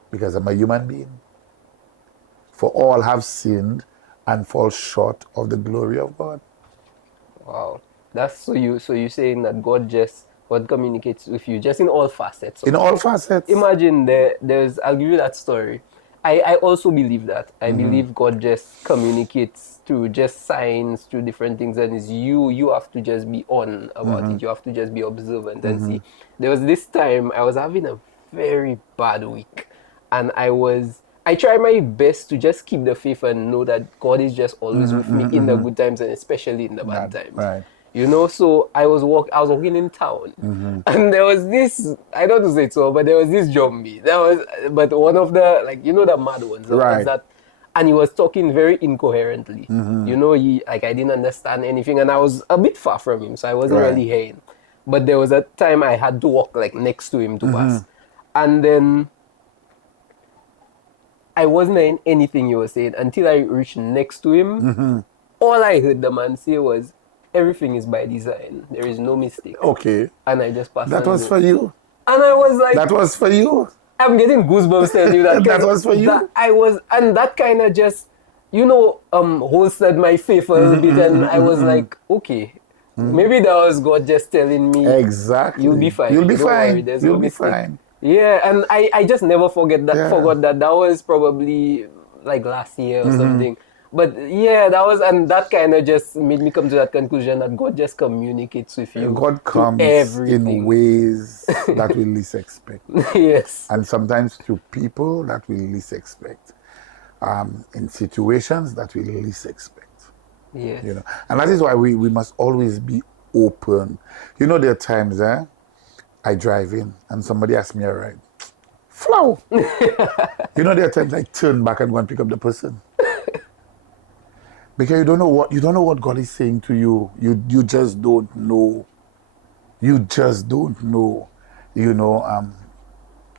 Because I'm a human being. For all have sinned and fall short of the glory of God. Wow. That's so you saying that God communicates with you just in all facets. In all facets. Imagine there's I'll give you that story. I also believe that. I believe God just communicates through just signs, through different things, and it's you have to just be on about it. You have to just be observant and see. There was this time I was having a very bad week, and I try my best to just keep the faith and know that God is just always with me in the good times and especially in the bad times. Right. You know, so I was walking in town, and there was this, I don't know to say it so, but there was this zombie. But one of the, like, you know, the mad ones, the ones that, and he was talking very incoherently. You know, I didn't understand anything, and I was a bit far from him, so I wasn't really hearing. But there was a time I had to walk, like, next to him to pass. And then I wasn't hearing anything he was saying until I reached next to him. All I heard the man say was, everything is by design. There is no mistake. Okay. And I just passed. That was for you. And I was like, that was for you. I'm getting goosebumps telling you that. That was for you. And that kind of just, you know, holstered my faith a little bit. And I was like, okay, maybe that was God just telling me, exactly, you'll be fine. You'll be Don't fine. worry, there's You'll no be mistake. fine. Yeah, and I just never forgot that was probably like last year or something. But yeah, that kind of just made me come to that conclusion that God just communicates with you. God comes in ways that we least expect. Yes. And sometimes through people that we least expect. In situations that we least expect. Yes. You know, and that is why we must always be open. You know, there are times I drive in and somebody asks me a ride. Flow. You know, there are times I turn back and go and pick up the person. Because you don't know what God is saying to you. You just don't know. You just don't know. You know,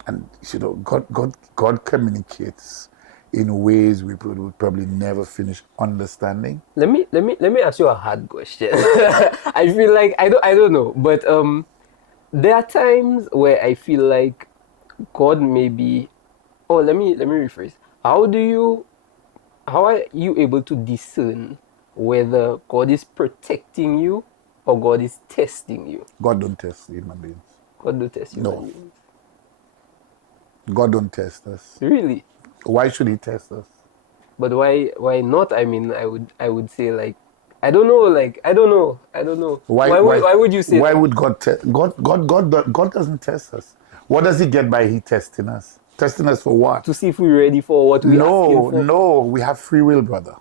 and you know, God communicates in ways we would probably never finish understanding. Let me ask you a hard question. I feel like I don't know, but there are times where I feel like God may be. Oh, let me rephrase. How are you able to discern whether God is protecting you or God is testing you? God don't test human beings. God don't test human beings. God don't test us. Really? Why should he test us? But why not? I mean, I would say, like, I don't know. Why would you say why that? would God test? God doesn't test us. What does he get by he testing us? Testing us for what? To see if we're ready for what we asking for. No, we have free will, brother.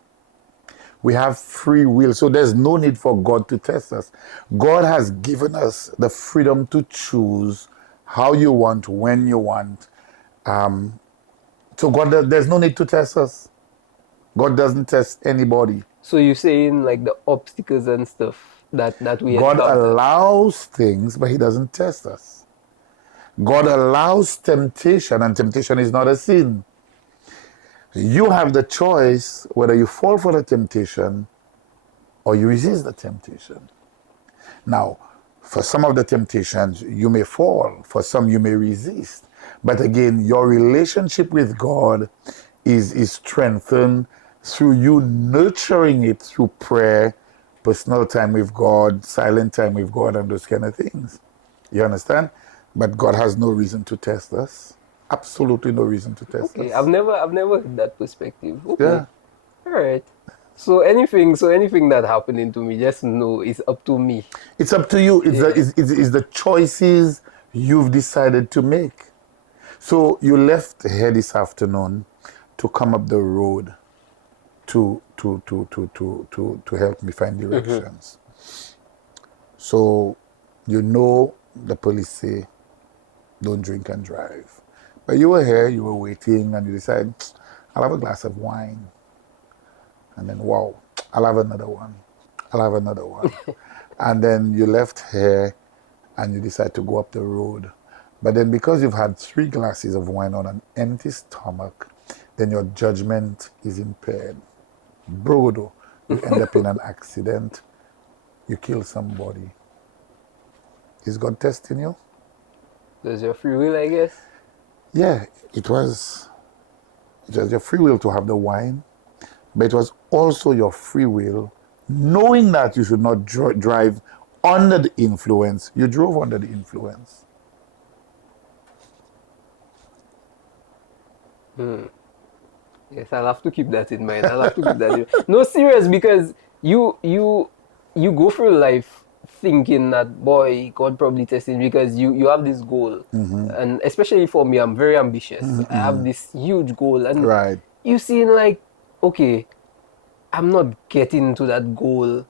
We have free will. So there's no need for God to test us. God has given us the freedom to choose how you want, when you want. So there's no need to test us. God doesn't test anybody. So you're saying, like, the obstacles and stuff that we God encounter. allows things, but he doesn't test us. God allows temptation, and temptation is not a sin. You have the choice whether you fall for the temptation or you resist the temptation. Now, for some of the temptations, you may fall. For some, you may resist. But again, your relationship with God is strengthened through you nurturing it through prayer, personal time with God, silent time with God, and those kind of things. You understand? But God has no reason to test us. Absolutely no reason to test Okay, us. I've never heard that perspective. Okay. Yeah. All right. So anything that happening to me, just know it's up to me. It's up to you. It's, Yeah. it's the choices you've decided to make. So you left here this afternoon to come up the road to help me find directions. So you know the police say don't drink and drive. But you were here, you were waiting, and you decided, I'll have a glass of wine. And then, wow, I'll have another one. I'll have another one. And then you left here and you decide to go up the road. But then because you've had 3 glasses of wine on an empty stomach, then your judgment is impaired. Brodo, you end up in an accident, you kill somebody. Is God testing you? There's your free will, I guess. Yeah, it was your free will to have the wine, but it was also your free will, knowing that you should not drive under the influence. You drove under the influence. Yes, I'll have to keep that in mind. I'll have to keep that in mind. No, serious, because you go through life thinking that, boy, God probably testing, because you have this goal. And especially for me, I'm very ambitious. I have this huge goal. And Right. you seem like, okay, I'm not getting to that goal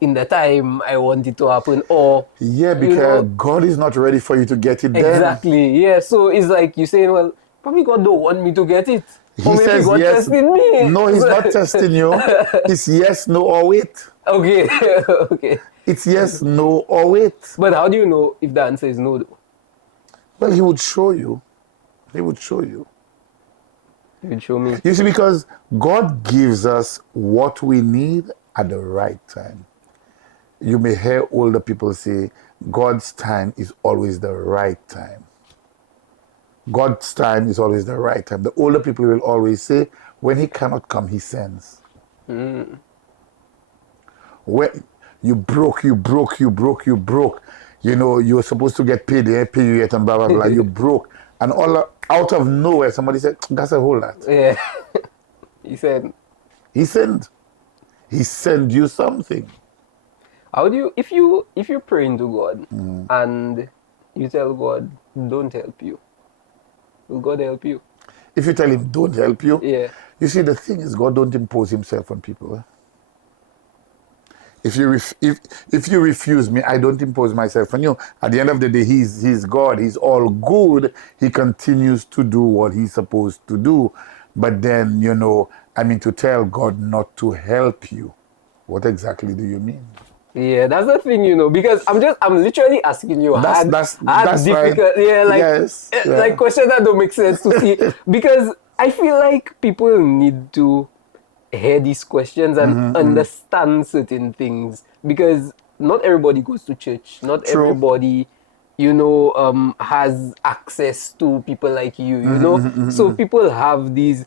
in the time I want it to happen. Or, Yeah, you because know, God is not ready for you to get it then. exactly. Yeah. So it's like you saying, well, probably God don't want me to get it. Or He maybe says God yes. testing me. No, he's not testing you. It's yes, no, or wait. Okay. Okay. It's yes, no, or wait. But how do you know if the answer is no, though? Well, he would show you. He would show you. You can show me. You see, because God gives us what we need at the right time. You may hear older people say, God's time is always the right time. God's time is always the right time. The older people will always say, when he cannot come, he sends. When you broke. You know, you were supposed to get paid, they ain't pay you yet, and blah, blah, blah. You broke. And all out of nowhere, somebody said, that's a whole lot. Yeah. He said, He sent. He sent you something. how do you, if you're praying to God and you tell God, don't help you, will God help you? If you tell him, don't help you, Yeah. you see, the thing is, God don't impose himself on people. If you refuse me, I don't impose myself on you. At the end of the day, he's God. He's all good. He continues to do what he's supposed to do. But then, you know, I mean, to tell God not to help you, what exactly do you mean? Yeah, that's the thing, you know, because I'm literally asking you hard That's difficult, right. yeah, like, Yes, yeah. like questions that don't make sense to see, because I feel like people need to hear these questions and understand certain things, because not everybody goes to church, not True. everybody, you know, has access to people like you know, so people have these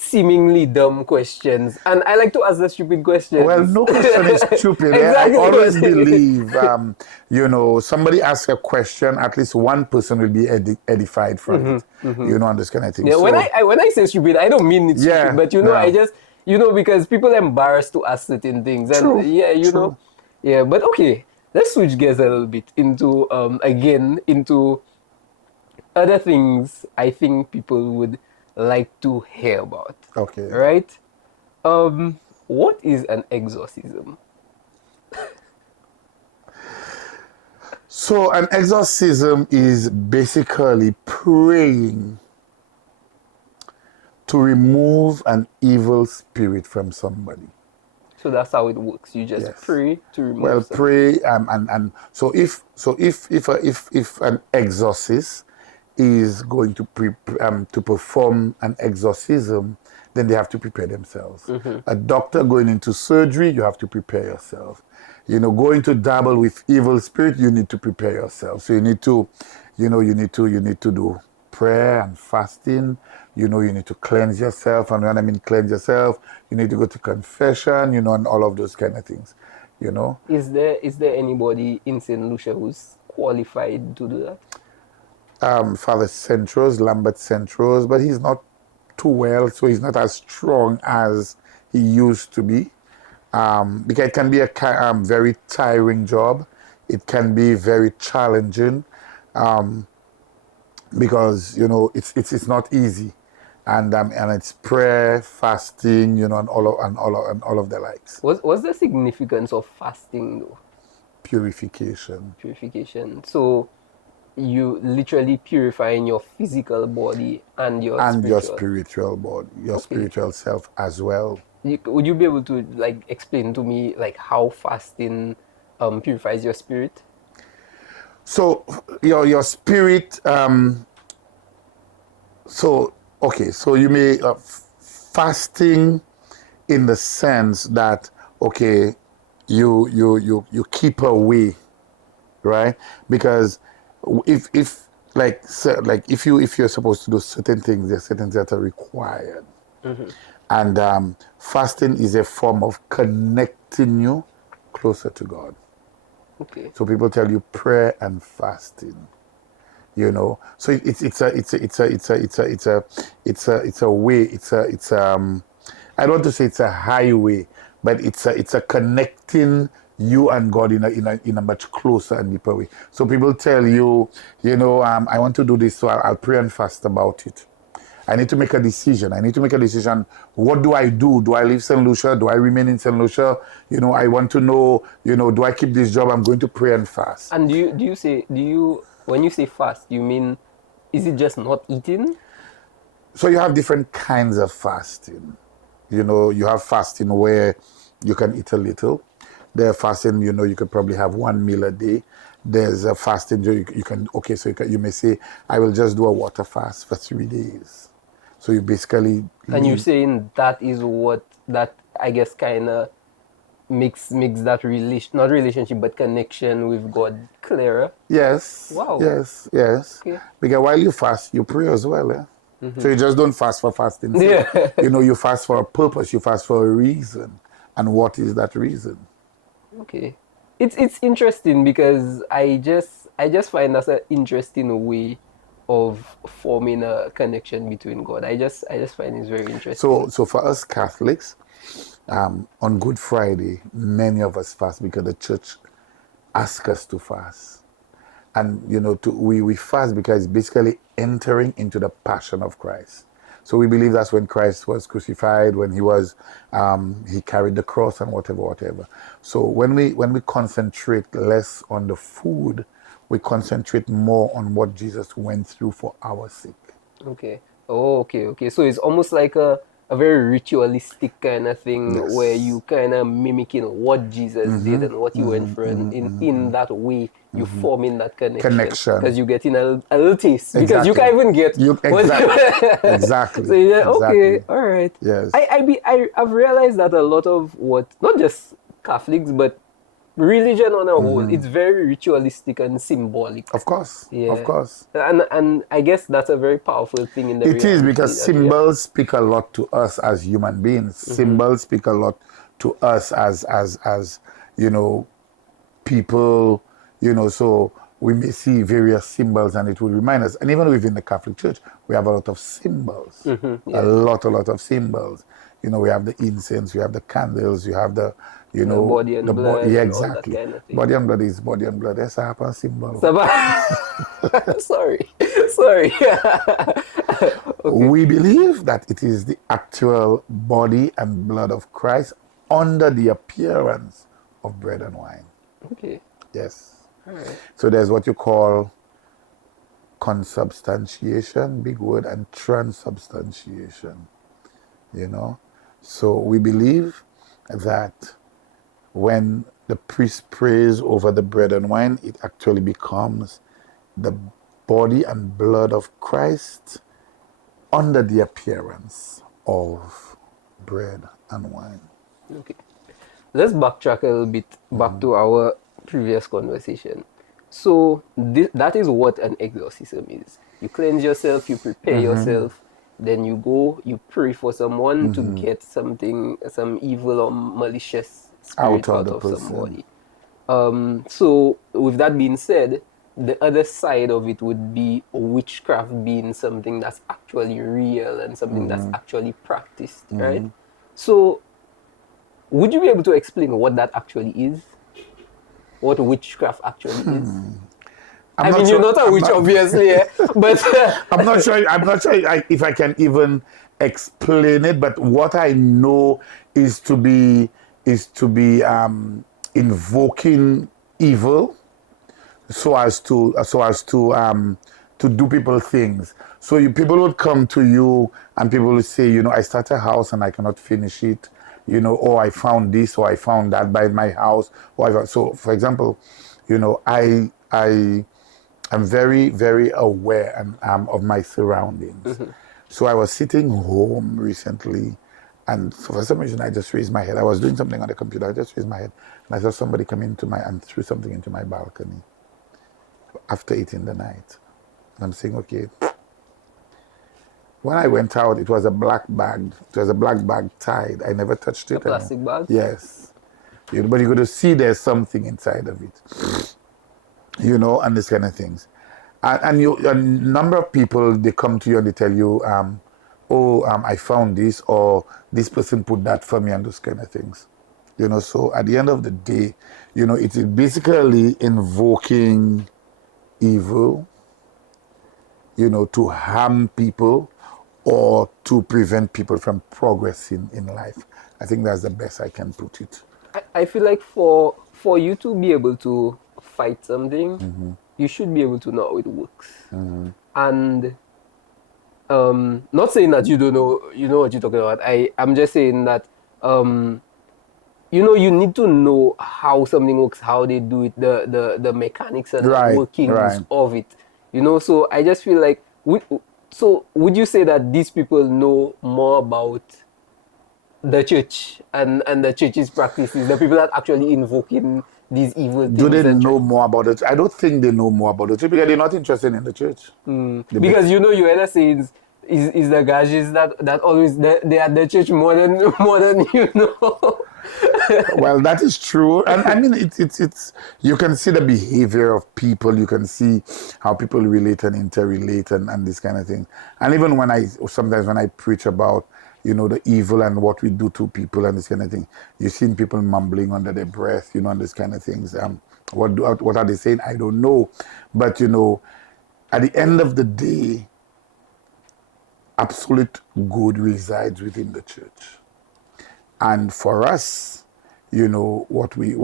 seemingly dumb questions, and I like to ask the stupid questions. Well, no question is stupid. Exactly. I always believe, you know, somebody asks a question, at least one person will be edified from it. You know, and this kind of thing. Yeah, So, when I say stupid, I don't mean it Yeah, stupid, but you know, yeah. I just, you know, because people are embarrassed to ask certain things, and True, yeah, you true. know, yeah. But okay, let's switch gears a little bit into again into other things I think people would like to hear about. Okay. Right? What is an exorcism? So an exorcism is basically praying to remove an evil spirit from somebody. So that's how it works. You just Yes. pray to remove. Well, something. pray and so if an exorcist is going to perform an exorcism, then they have to prepare themselves. A doctor going into surgery, you have to prepare yourself. Going to dabble with evil spirit, you need to prepare yourself. So you need to, you need to do prayer and fasting. You need to cleanse yourself. And when I mean cleanse yourself, you need to go to confession, and all of those kind of things, Is there anybody in St. Lucia who's qualified to do that? Father Centros, Lambert Centros, but he's not too well, so he's not as strong as he used to be. Because it can be a very tiring job. It can be very challenging because it's not easy, and it's prayer, fasting, and all of the likes. What's the significance of fasting though? Purification. Purification. So you literally purifying your physical body and your spiritual body, your spiritual self as well. Would you be able to explain to me how fasting purifies your spirit? So your spirit. So you may fasting in the sense that you keep away, right? Because if you're supposed to do certain things, there are certain things that are required. And fasting is a form of connecting you closer to God. Okay. So people tell you prayer and fasting. So it's a way. I don't want to say it's a highway, but it's a connecting you and God in a much closer and deeper way. So people tell you, I want to do this, so I'll pray and fast about it. I need to make a decision. What do I do? Do I leave St. Lucia? Do I remain in St. Lucia? I want to know, do I keep this job? I'm going to pray and fast. And when you say fast, you mean, is it just not eating? So you have different kinds of fasting. You have fasting where you can eat a little. There's fasting, you could probably have one meal a day. There's a fasting, you may say, I will just do a water fast for 3 days. So you basically... And you're saying that is what, that I guess kind of makes that not relationship, but connection with God clearer? Yes. Wow. Yes. Okay. Because while you fast, you pray as well. Eh? So you just don't fast for fasting. Yeah. You fast for a purpose, you fast for a reason. And what is that reason? Okay. It's interesting because I just find that's an interesting way of forming a connection between God. I just find it's very interesting. So for us Catholics, on Good Friday, many of us fast because the church asks us to fast. And we fast because it's basically entering into the passion of Christ. So we believe that's when Christ was crucified, when he carried the cross and whatever. So when we concentrate less on the food, we concentrate more on what Jesus went through for our sake. Okay. Oh, okay. So it's almost like a very ritualistic kind of thing. Yes. Where you kind of mimicking what Jesus did and what he went through, and in that way you forming that connection. Because you get in a little taste. Exactly. Because you can't even get exactly. So you're like, okay, all right. Yes. I've realized that a lot of what, not just Catholics, but religion on a whole, it's very ritualistic and symbolic. Of course. Yeah. Of course. And I guess that's a very powerful thing in the It is, because symbols speak a lot to us as human beings. Symbols speak a lot to us as people, so we may see various symbols and it will remind us. And even within the Catholic Church, we have a lot of symbols. A lot of symbols. We have the incense, we have the candles, you have the body and blood. Yeah, exactly. All that kind of thing. Body and blood is body and blood. That's a happen symbol. Sorry. Okay. We believe that it is the actual body and blood of Christ under the appearance of bread and wine. Okay. Yes. All right. So there's what you call consubstantiation, big word, and transubstantiation. So we believe that when the priest prays over the bread and wine, it actually becomes the body and blood of Christ under the appearance of bread and wine. Okay. Let's backtrack a little bit back to our previous conversation. So that is what an exorcism is. You cleanse yourself, you prepare yourself, then you go, you pray for someone to get something, some evil or malicious spirit Out of out the of person. somebody. So with that being said, the other side of it would be witchcraft being something that's actually real and something that's actually practiced, right? So would you be able to explain what that actually is? What witchcraft actually is? I mean, you're not a witch, obviously, but I'm not sure. I'm not sure if I can even explain it. But what I know is to be invoking evil, so as to do people things. So people would come to you and people would say, I start a house and I cannot finish it. Or I found this or I found that by my house. So, for example, I'm very, very aware of my surroundings. So I was sitting home recently, and for some reason I just raised my head. I was doing something on the computer. I just raised my head, and I saw somebody come and threw something into my balcony after 8 in the night. And I'm saying, okay. When I went out, it was a black bag. It was a black bag tied. I never touched it. a plastic bag? Yes. But you're going to see there's something inside of it. And this kind of things. And a number of people, they come to you and they tell you, I found this, or this person put that for me, and those kind of things. So at the end of the day, it is basically invoking evil, to harm people or to prevent people from progressing in life. I think that's the best I can put it. I feel like for you to be able to fight something, you should be able to know how it works. And not saying that you don't know, what you're talking about. I'm just saying that you need to know how something works, how they do it, the mechanics and the workings of it. So I just feel like would you say that these people know more about the church and the church's practices, the people that actually invoking these evil things? Do they know more about it? I don't think they know more about the church because they're not interested in the church. Because you are saying is the guys that always they are the church more than Well, that is true, and I mean it's you can see the behavior of people. You can see how people relate and interrelate and this kind of thing. And even sometimes when I preach about the evil and what we do to people and this kind of thing, you've seen people mumbling under their breath, and this kind of things. What are they saying? I don't know, but at the end of the day, absolute good resides within the church. And for us, what we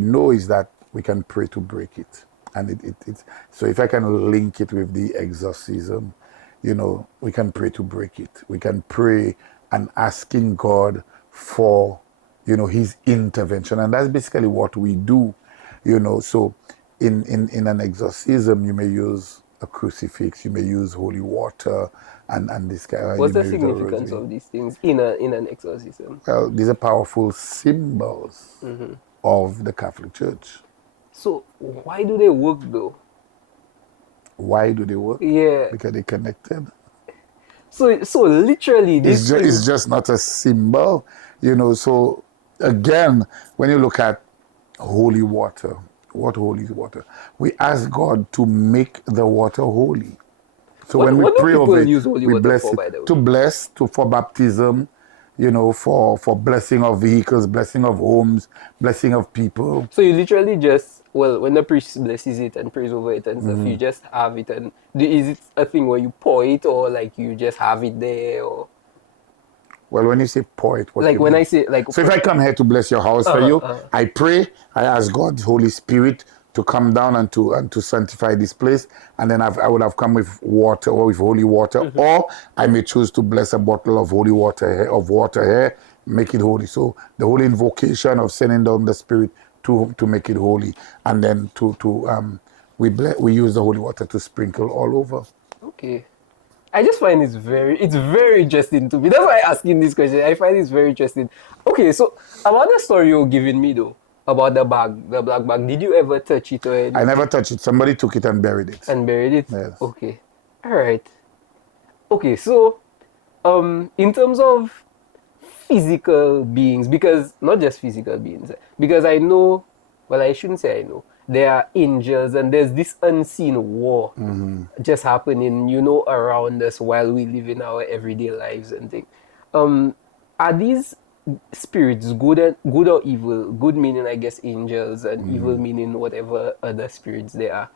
know is that we can pray to break it. And so if I can link it with the exorcism, we can pray to break it. We can pray and asking God for, his intervention. And that's basically what we do, So in an exorcism, you may use a crucifix, you may use holy water, and this kind of. What's the significance of these things in an exorcism? Well, these are powerful symbols of the Catholic Church. So why do they work though? Why do they work? Yeah. Because they're connected. So literally, it's just not a symbol, So again, when you look at holy water, what holy water? We ask God to make the water holy. So when we pray over it, we bless it. To bless, for baptism, for blessing of vehicles, blessing of homes, blessing of people. So you literally just, when the priest blesses it and prays over it and stuff, you just have it. And is it a thing where you pour it, or like you just have it there, or? Well, when you say pour it, what like you when mean? I say like. So if I come here to bless your house for you, I pray, I ask God, Holy Spirit, to come down and to sanctify this place, and then I would have come with water or with holy water, or I may choose to bless a bottle of holy water here, make it holy. So the holy invocation of sending down the Spirit to make it holy, and then we use the holy water to sprinkle all over. Okay, I just find it's very interesting to me. That's why I'm asking this question. I find it's very interesting. Okay, so about the story you're giving me though, about the bag, the black bag, did you ever touch it or anything? I never touched it. Somebody took it and buried it. And buried it? Yes. Okay. All right. Okay, so in terms of physical beings, because not just physical beings, because I know, well, I shouldn't say I know, there are angels and there's this unseen war just happening, you know, around us while we live in our everyday lives and things. Are these spirits good or evil? Good meaning, I guess, angels, and evil meaning whatever other spirits they are.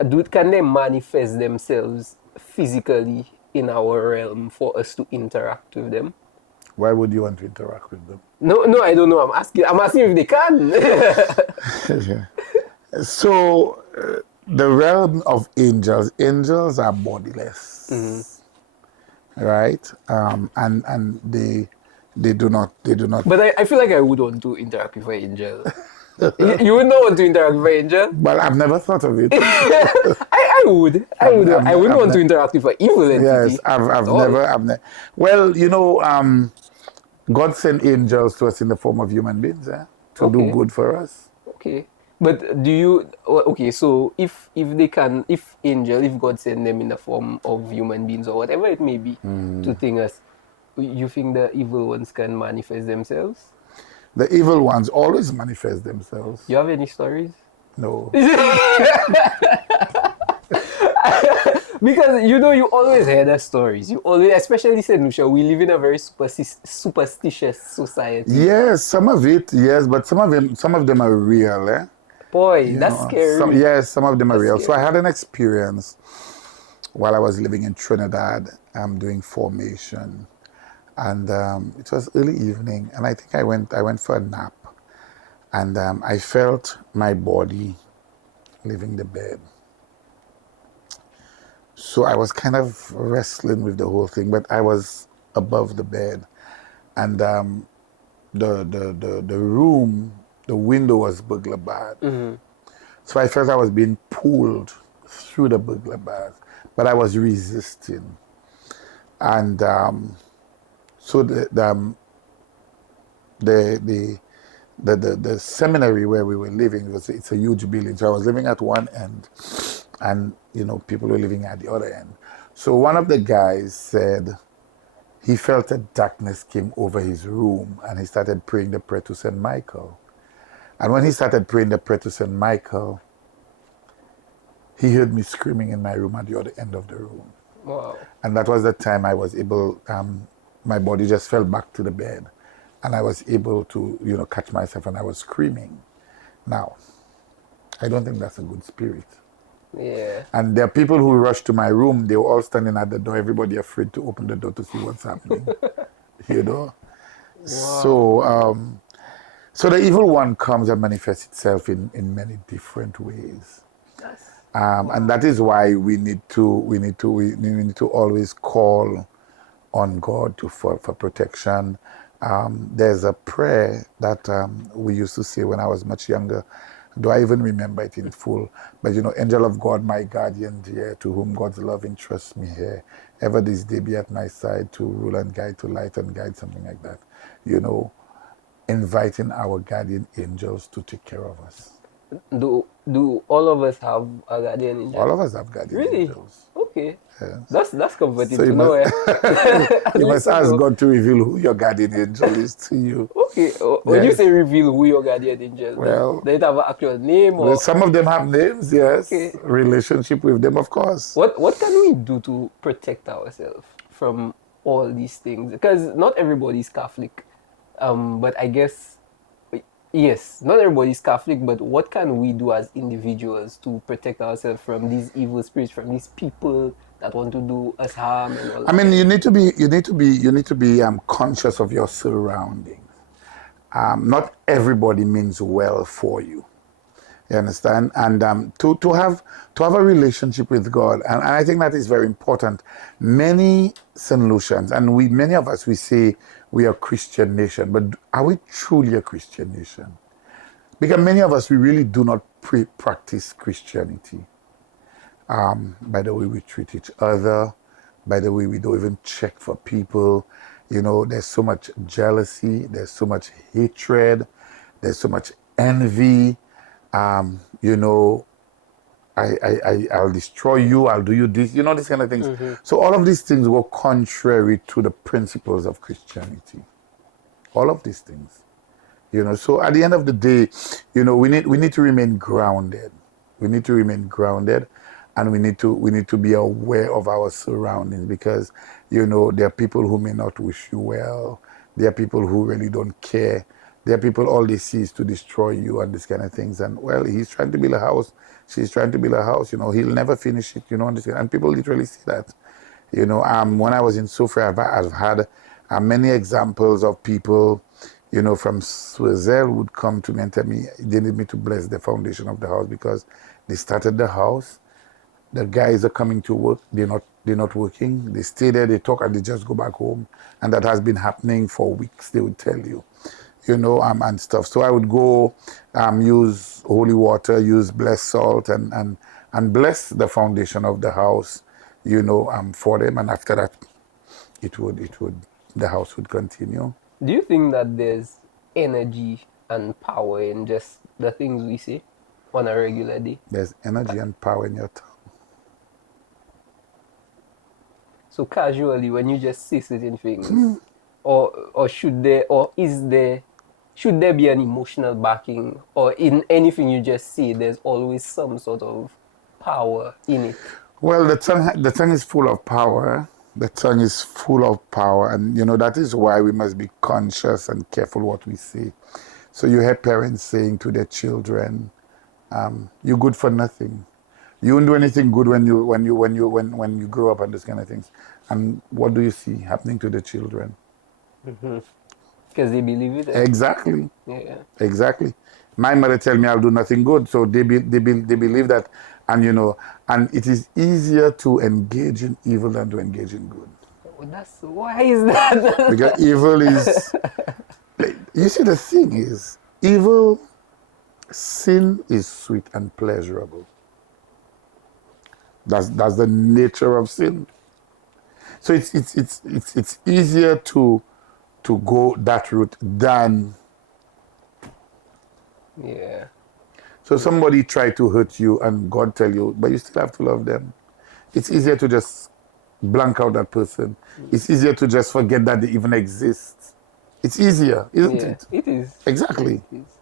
Can they manifest themselves physically in our realm for us to interact with them? Why would you want to interact with them? No, I don't know. I'm asking if they can. So, the realm of angels are bodiless, right? And they do not. But I feel like I would want to interact with an angel. You would not want to interact with an angel? Well, I've never thought of it. I would. I wouldn't want to interact with an evil entity. Yes, I've never. Well, you know, God sent angels to us in the form of human beings, to do good for us. Okay. But do you, okay, so if God send them in the form of human beings or whatever it may be to thing us, you think the evil ones can manifest themselves? The evil ones always manifest themselves. You have any stories? No. Because, you know, you always hear the stories. You always, especially St. Lucia, we live in a very superstitious society. Yes, some of it, yes, but some of them are real, eh? Boy, that's scary. Some of them are real. Scary. So I had an experience while I was living in Trinidad. I'm doing formation, and it was early evening, and I think I went for a nap, and I felt my body leaving the bed. So I was kind of wrestling with the whole thing, but I was above the bed, and the room. The window was burglar barred. So I felt I was being pulled through the burglar bars, but I was resisting. And so the seminary where we were living, it's a huge building. So I was living at one end, and you know, people were living at the other end. So one of the guys said he felt a darkness came over his room, and he started praying the prayer to St. Michael. And when he started praying the prayer to St. Michael, he heard me screaming in my room at the other end of the room. Wow. And that was the time I was able, my body just fell back to the bed. And I was able to, you know, catch myself, and I was screaming. Now, I don't think that's a good spirit. Yeah. And there are people who rush to my room. They were all standing at the door, everybody afraid to open the door to see what's happening. You know? Wow. So the evil one comes and manifests itself in many different ways. Yes. And that is why we need to always call on God for protection. There's a prayer that we used to say when I was much younger. Do I even remember it in full? But you know, angel of God, my guardian dear, to whom God's love entrusts me here, ever this day be at my side to rule and guide, to light and guide, something like that. You know, inviting our guardian angels to take care of us. Do all of us have a guardian angel? All of us have guardian angels. Okay. Yes. That's comforting So to know. you must ask God to reveal who your guardian angel is to you. Okay. When you say reveal who your guardian angel is, well, they have an actual name? Or? Well, some of them have names, yes. Okay. Relationship with them, of course. What can we do to protect ourselves from all these things? Because not everybody is Catholic. But I guess, yes, not everybody is Catholic, but what can we do as individuals to protect ourselves from these evil spirits, from these people that want to do us harm and all that? I mean, you need to be conscious of your surroundings. Not everybody means well for you. You understand? And to have a relationship with God, and I think that is very important. Many St. Lucians, and many of us, we say we are a Christian nation, but are we truly a Christian nation? Because many of us, we really do not practice Christianity. By the way we treat each other, By the way, we don't even check for people. You know, there's so much jealousy, there's so much hatred, there's so much envy. You know, I'll destroy you, I'll do you this, you know, these kind of things. So all of these things go contrary to the principles of Christianity. All of these things. You know, so at the end of the day, you know, we need to remain grounded. We need to remain grounded, and we need to be aware of our surroundings, because, you know, there are people who may not wish you well. There are people who really don't care. There are people, all they see is to destroy you and these kind of things. And well, he's trying to build a house. She's trying to build a house. You know, he'll never finish it. You know, and people literally see that. You know, when I was in Sofia, I've had many examples of people, you know, from Swazel would come to me and tell me they need me to bless the foundation of the house, because they started the house. The guys are coming to work. They're not working. They stay there, they talk, and they just go back home. And that has been happening for weeks, they would tell you. You know, and stuff. So I would go use holy water, use blessed salt, and bless the foundation of the house, you know, for them. And after that, the house would continue. Do you think that there's energy and power in just the things we say on a regular day? There's energy and power in your tongue. So casually, when you just say certain things, or should there be an emotional backing, or in anything you just say, there's always some sort of power in it? Well, the tongue is full of power. The tongue is full of power, and you know that is why we must be conscious and careful what we say. So you hear parents saying to their children, "You're good for nothing. You won't do anything good when you grow up," and those kind of things. And what do you see happening to the children? Because they believe it. Exactly. Yeah. Exactly. My mother tell me I'll do nothing good, so they believe that, and you know, and it is easier to engage in evil than to engage in good. Why is that? Because evil is, you see, the thing is, evil, sin is sweet and pleasurable. That's the nature of sin. So it's easier to go that route than. Yeah. So somebody try to hurt you and God tell you, but you still have to love them. It's easier to just blank out that person. It's easier to just forget that they even exist. It's easier, isn't it? It is. Exactly. It is.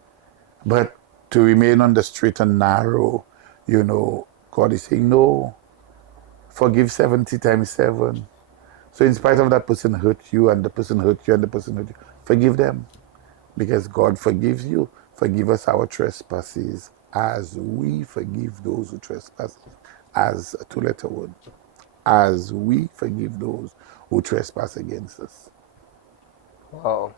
But to remain on the straight and narrow, you know, God is saying, no, forgive 70 times 7. So in spite of that person hurt you, and the person hurt you, and the person hurt you, forgive them. Because God forgives you. Forgive us our trespasses as we forgive those who trespass. As a 2-letter word. As we forgive those who trespass against us. Wow.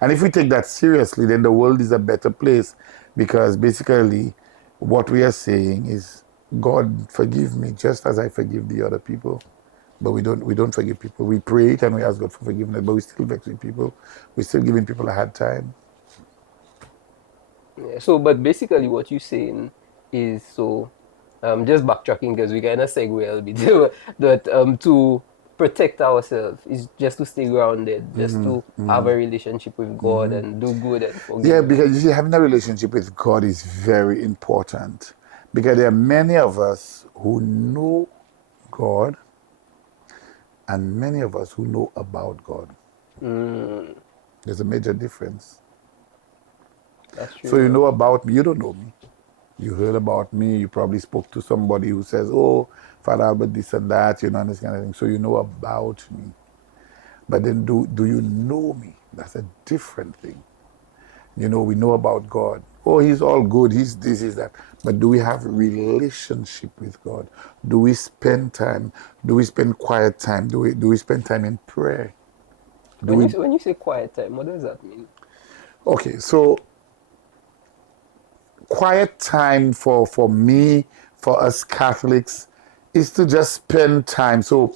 And if we take that seriously, then the world is a better place, because basically what we are saying is, God, forgive me just as I forgive the other people. But we don't forgive people. We pray it and we ask God for forgiveness, but we still vex with people. We're still giving people a hard time. Yeah, so, but basically what you're saying is, so, just backtracking because we kind of segue a little bit, that to protect ourselves is just to stay grounded, just to have a relationship with God and do good and forgive. Yeah, because you see, having a relationship with God is very important, because there are many of us who know God and many of us who know about God. There's a major difference. That's true. So you know about me, you don't know me. You heard about me, you probably spoke to somebody who says, oh, Father Albert, this and that, you know, and this kind of thing. So you know about me. But then do you know me? That's a different thing. You know, we know about God. Oh, he's all good, he's this, he's that. But do we have a relationship with God? Do we spend time? Do we spend quiet time? Do we spend time in prayer? When you say quiet time, what does that mean? Okay, so quiet time for me, for us Catholics, is to just spend time. So,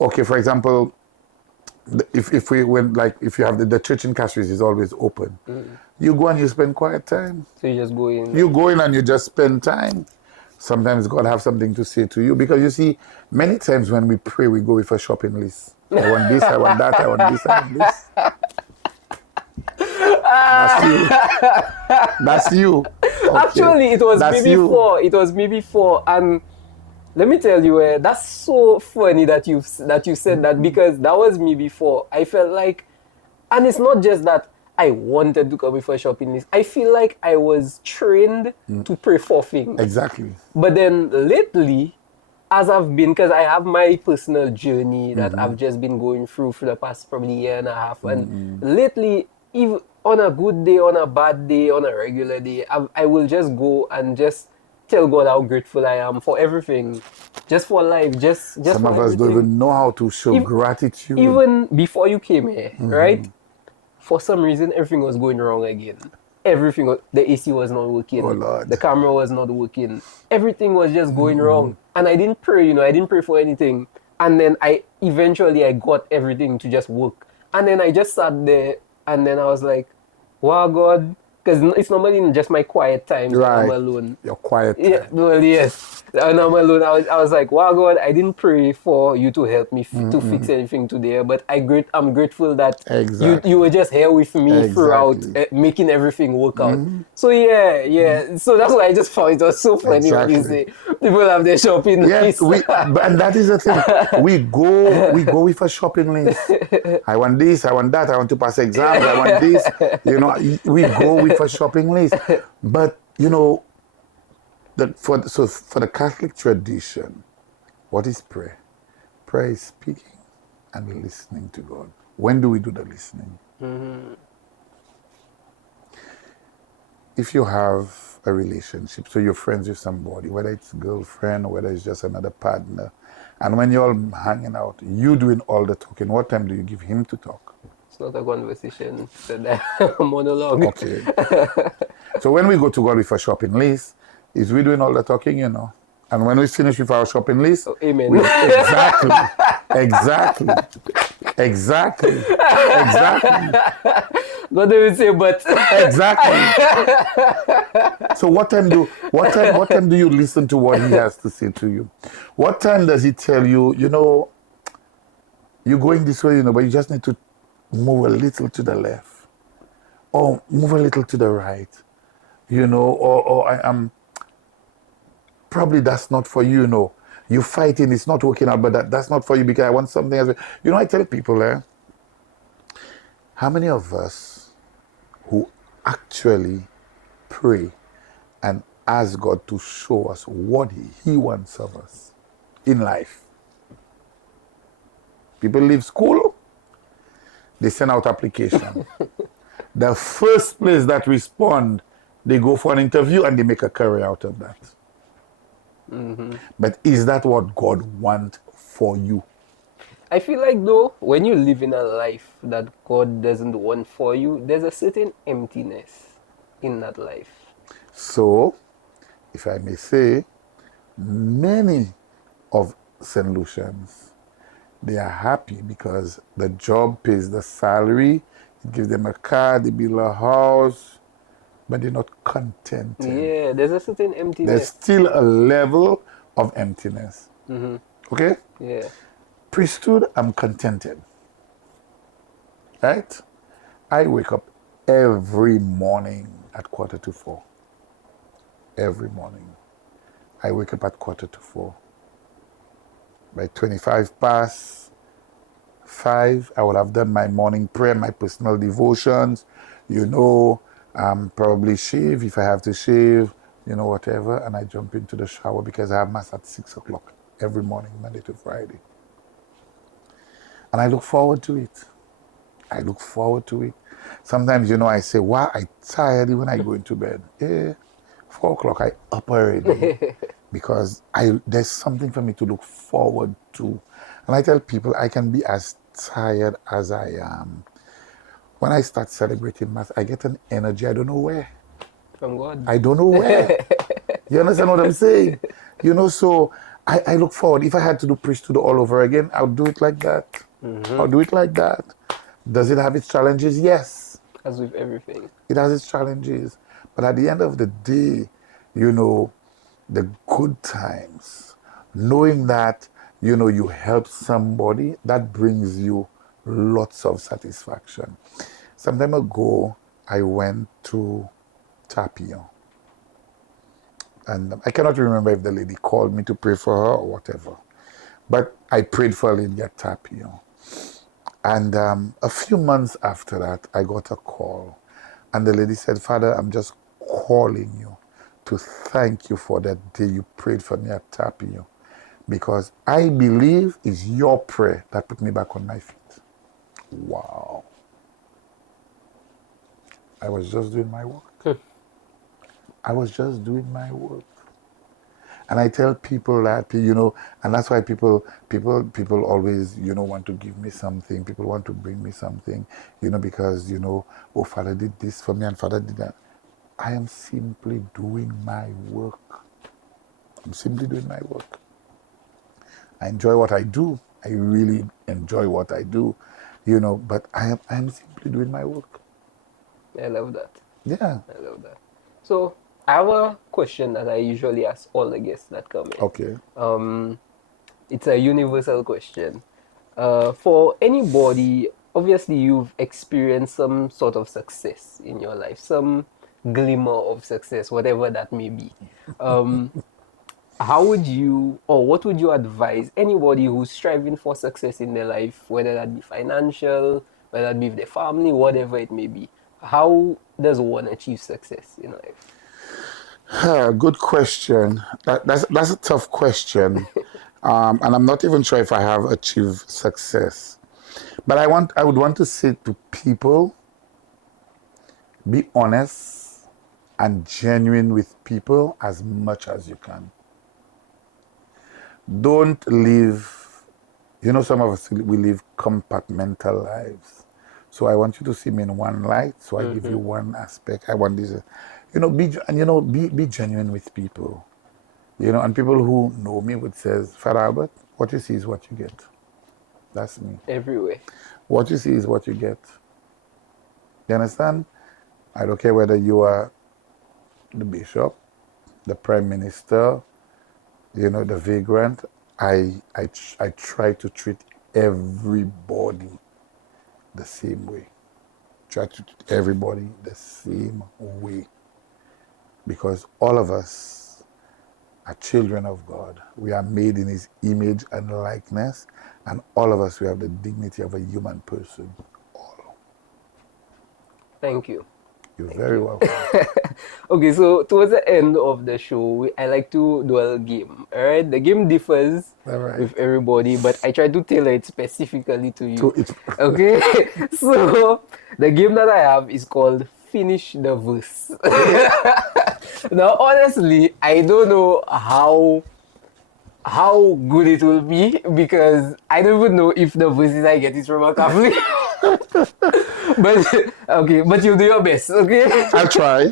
okay, for example, if you have the church in Castries is always open. You go and you spend quiet time. So you just go in. You go in and you just spend time. Sometimes God have something to say to you. Because you see, many times when we pray, we go with a shopping list. I want this, I want that, I want this, I want this. That's you. That's you. Okay. Actually, it was That's me you. before. It was me before, and let me tell you, that's so funny that you said that, because that was me before. I felt like, and it's not just that I wanted to come with a shopping list. I feel like I was trained to pray for things. Exactly. But then lately, as I've been, because I have my personal journey that I've just been going through for the past probably year and a half, and lately, even on a good day, on a bad day, on a regular day, I will just go and just tell God how grateful I am for everything, just for life, just Some for of us don't everything. even know how to show gratitude. Even before you came here, right? For some reason, everything was going wrong again. The AC was not working. Oh, Lord. The camera was not working. Everything was just going wrong. And I didn't pray, I didn't pray for anything. And then I got everything to just work. And then I just sat there, and then I was like, wow, God. Because it's normally just my quiet time when I'm alone. Your quiet time. Yeah, well, yes. When I'm alone, I was like, wow, God, I didn't pray for you to help me to fix anything today, but I'm grateful that you were just here with me throughout, making everything work out. So yeah. So that's why I just found it was so funny when you say people have their shopping list. And that is the thing. We go with a shopping list. I want this, I want that, I want to pass exams, I want this. We go with a shopping list. But for the Catholic tradition, what is prayer? Prayer is speaking and listening to God. When do we do the listening? If you have a relationship, so you're friends with somebody, whether it's a girlfriend or whether it's just another partner, and when you're all hanging out, you doing all the talking, what time do you give him to talk? It's not a conversation, it's a monologue. Okay. So when we go to God with a shopping list, is we doing all the talking, And when we finish with our shopping list, amen. Exactly. God didn't say but. Exactly. So what time do you listen to what he has to say to you? What time does he tell you, you're going this way, but you just need to move a little to the left, or move a little to the right, or I am. Probably that's not for you, You're fighting, it's not working out, but that's not for you because I want something else. I tell people, how many of us who actually pray and ask God to show us what he wants of us in life? People leave school, they send out application. The first place that respond, they go for an interview and they make a career out of that. But is that what God wants for you? I feel like, though, when you live in a life that God doesn't want for you, there's a certain emptiness in that life. So, if I may say, many of St. Lucians, they are happy because the job pays the salary, it gives them a car, they build a house, but they're not contented. Yeah, there's a certain emptiness. There's still a level of emptiness. Okay? Yeah. Priesthood, I'm contented. Right? I wake up every morning at 3:45. Every morning. I wake up at 3:45. By 5:25, I will have done my morning prayer, my personal devotions, probably shave if I have to shave, whatever, and I jump into the shower because I have mass at 6 o'clock every morning, Monday to Friday. And I look forward to it. Sometimes, I say, wow, I'm tired when I go into bed. 4 o'clock, I up already because there's something for me to look forward to. And I tell people I can be as tired as I am. When I start celebrating Mass, I get an energy, I don't know where. From God. I don't know where. You understand what I'm saying? So I look forward. If I had to do priesthood all over again, I'll do it like that. I'll do it like that. Does it have its challenges? Yes. As with everything. It has its challenges. But at the end of the day, the good times, knowing that, you know, you help somebody, that brings you lots of satisfaction. Some time ago, I went to Tapio. And I cannot remember if the lady called me to pray for her or whatever. But I prayed for a lady at Tapio. And a few months after that, I got a call. And the lady said, Father, I'm just calling you to thank you for that day you prayed for me at Tapio. Because I believe it's your prayer that put me back on my feet. Wow. I was just doing my work. I was just doing my work. And I tell people that, you know, and that's why people always, you know, want to give me something. People want to bring me something, you know, because, you know, oh, Father did this for me and Father did that. I am simply doing my work. I'm simply doing my work. I enjoy what I do. I really enjoy what I do, you know, but I am simply doing my work. I love that. Yeah. I love that. So I have a question that I usually ask all the guests that come in. Okay. It's a universal question. For anybody, obviously you've experienced some sort of success in your life, some glimmer of success, whatever that may be. How would you, or what would you advise anybody who's striving for success in their life, whether that be financial, whether that be with their family, whatever it may be? How does one achieve success in life? Good question. That's a tough question. And I'm not even sure if I have achieved success. But I would want to say to people, be honest and genuine with people as much as you can. Don't live, you know, some of us, we live compartmental lives. So I want you to see me in one light. So I give you one aspect. I want this, you know, be genuine with people. You know, and people who know me would say, Father Albert, what you see is what you get. That's me. Everywhere. What you see is what you get. You understand? I don't care whether you are the bishop, the prime minister, you know, the vagrant. I try to treat everybody the same way. Try to treat everybody the same way. Because all of us are children of God. We are made in His image and likeness, and all of us, we have the dignity of a human person. All. Thank you. You're very welcome. Okay, so towards the end of the show, I like to do a game. All right, the game differs with everybody, but I try to tailor it specifically to you. Okay, so the game that I have is called Finish the Verse. Now, honestly, I don't know how good it will be because I don't even know if the verses I get is from a Catholic. But okay, but you'll do your best, okay? I'll try.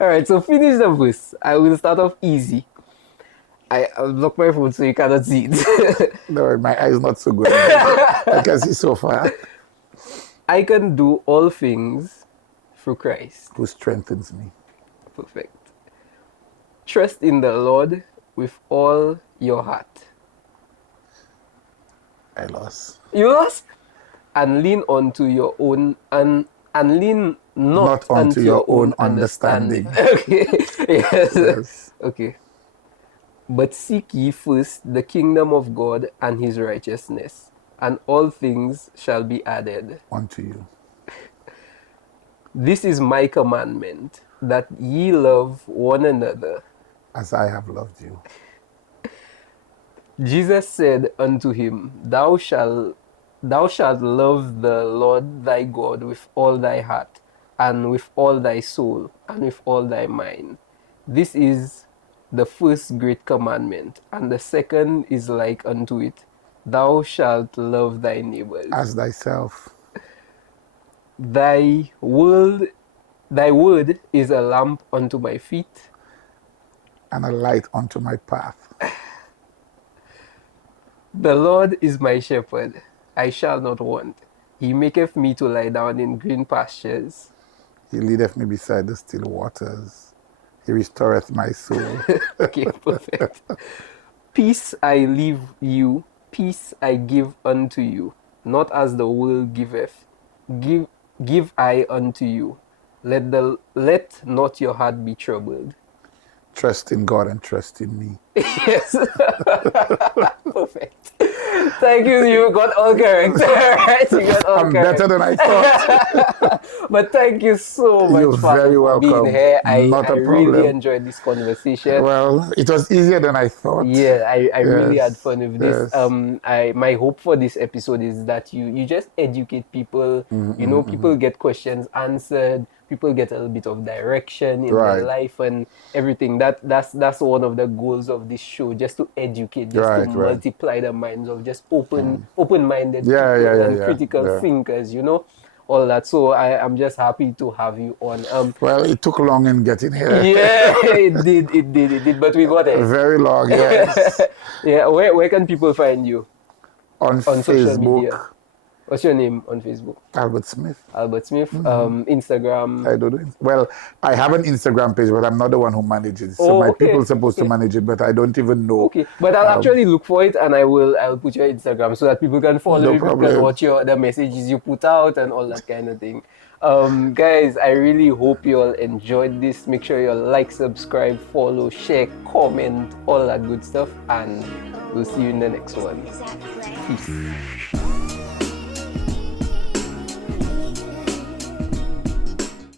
All right, so finish the verse. I will start off easy. I'll block my phone so you cannot see it. No, my eye is not so good. I can see so far. I can do all things through Christ, who strengthens me. Perfect. Trust in the Lord with all your heart. I lost. You lost? And lean onto your own and lean not onto your own understanding. Okay. Yes. Yes. Okay. But seek ye first the kingdom of God and His righteousness, and all things shall be added unto you. This is my commandment, that ye love one another as I have loved you. Jesus said unto him, Thou shalt love the Lord thy God with all thy heart, and with all thy soul, and with all thy mind. This is the first great commandment, and the second is like unto it. Thou shalt love thy neighbors as thyself. Thy word is a lamp unto my feet, and a light unto my path. The Lord is my shepherd, I shall not want. He maketh me to lie down in green pastures. He leadeth me beside the still waters. He restoreth my soul. Okay, perfect. Peace I leave you, peace I give unto you, not as the world giveth. Give I unto you. Let not your heart be troubled. Trust in God and trust in me. Yes. Perfect. Thank you. You got all correct. Right? You got all I'm correct. better than I thought. But thank you so much, You're Father, very for being welcome. here. Not I a really problem. enjoyed this conversation. Well, it was easier than I thought. Yeah, I really had Yes. fun with this. Yes. My hope for this episode is that you just educate people. You know, people get questions answered. People get a little bit of direction in their Right. life and everything. That's one of the goals of this show, just to educate, just to Right. multiply the minds of just open-minded Yeah. people Yeah. Yeah. and Yeah. critical Yeah. thinkers. You know, all that. So I'm just happy to have you on. Well, it took long in getting here. Yeah, it did, but we got it. Very long. Yes. Yeah, where can people find you On on social media? Facebook, What's your name on Facebook? Albert Smith. Albert Smith. Instagram. I don't know. Well, I have an Instagram page, but I'm not the one who manages it. So Oh, my okay, people are supposed to okay, manage it, but I don't even know. okay. But I'll actually look for it, and I'll put your Instagram so that people can follow No you, people can problem. watch the messages you put out and all that kind of thing. Guys, I really hope you all enjoyed this. Make sure you all like, subscribe, follow, share, comment, all that good stuff, and we'll see you in the next one. Peace.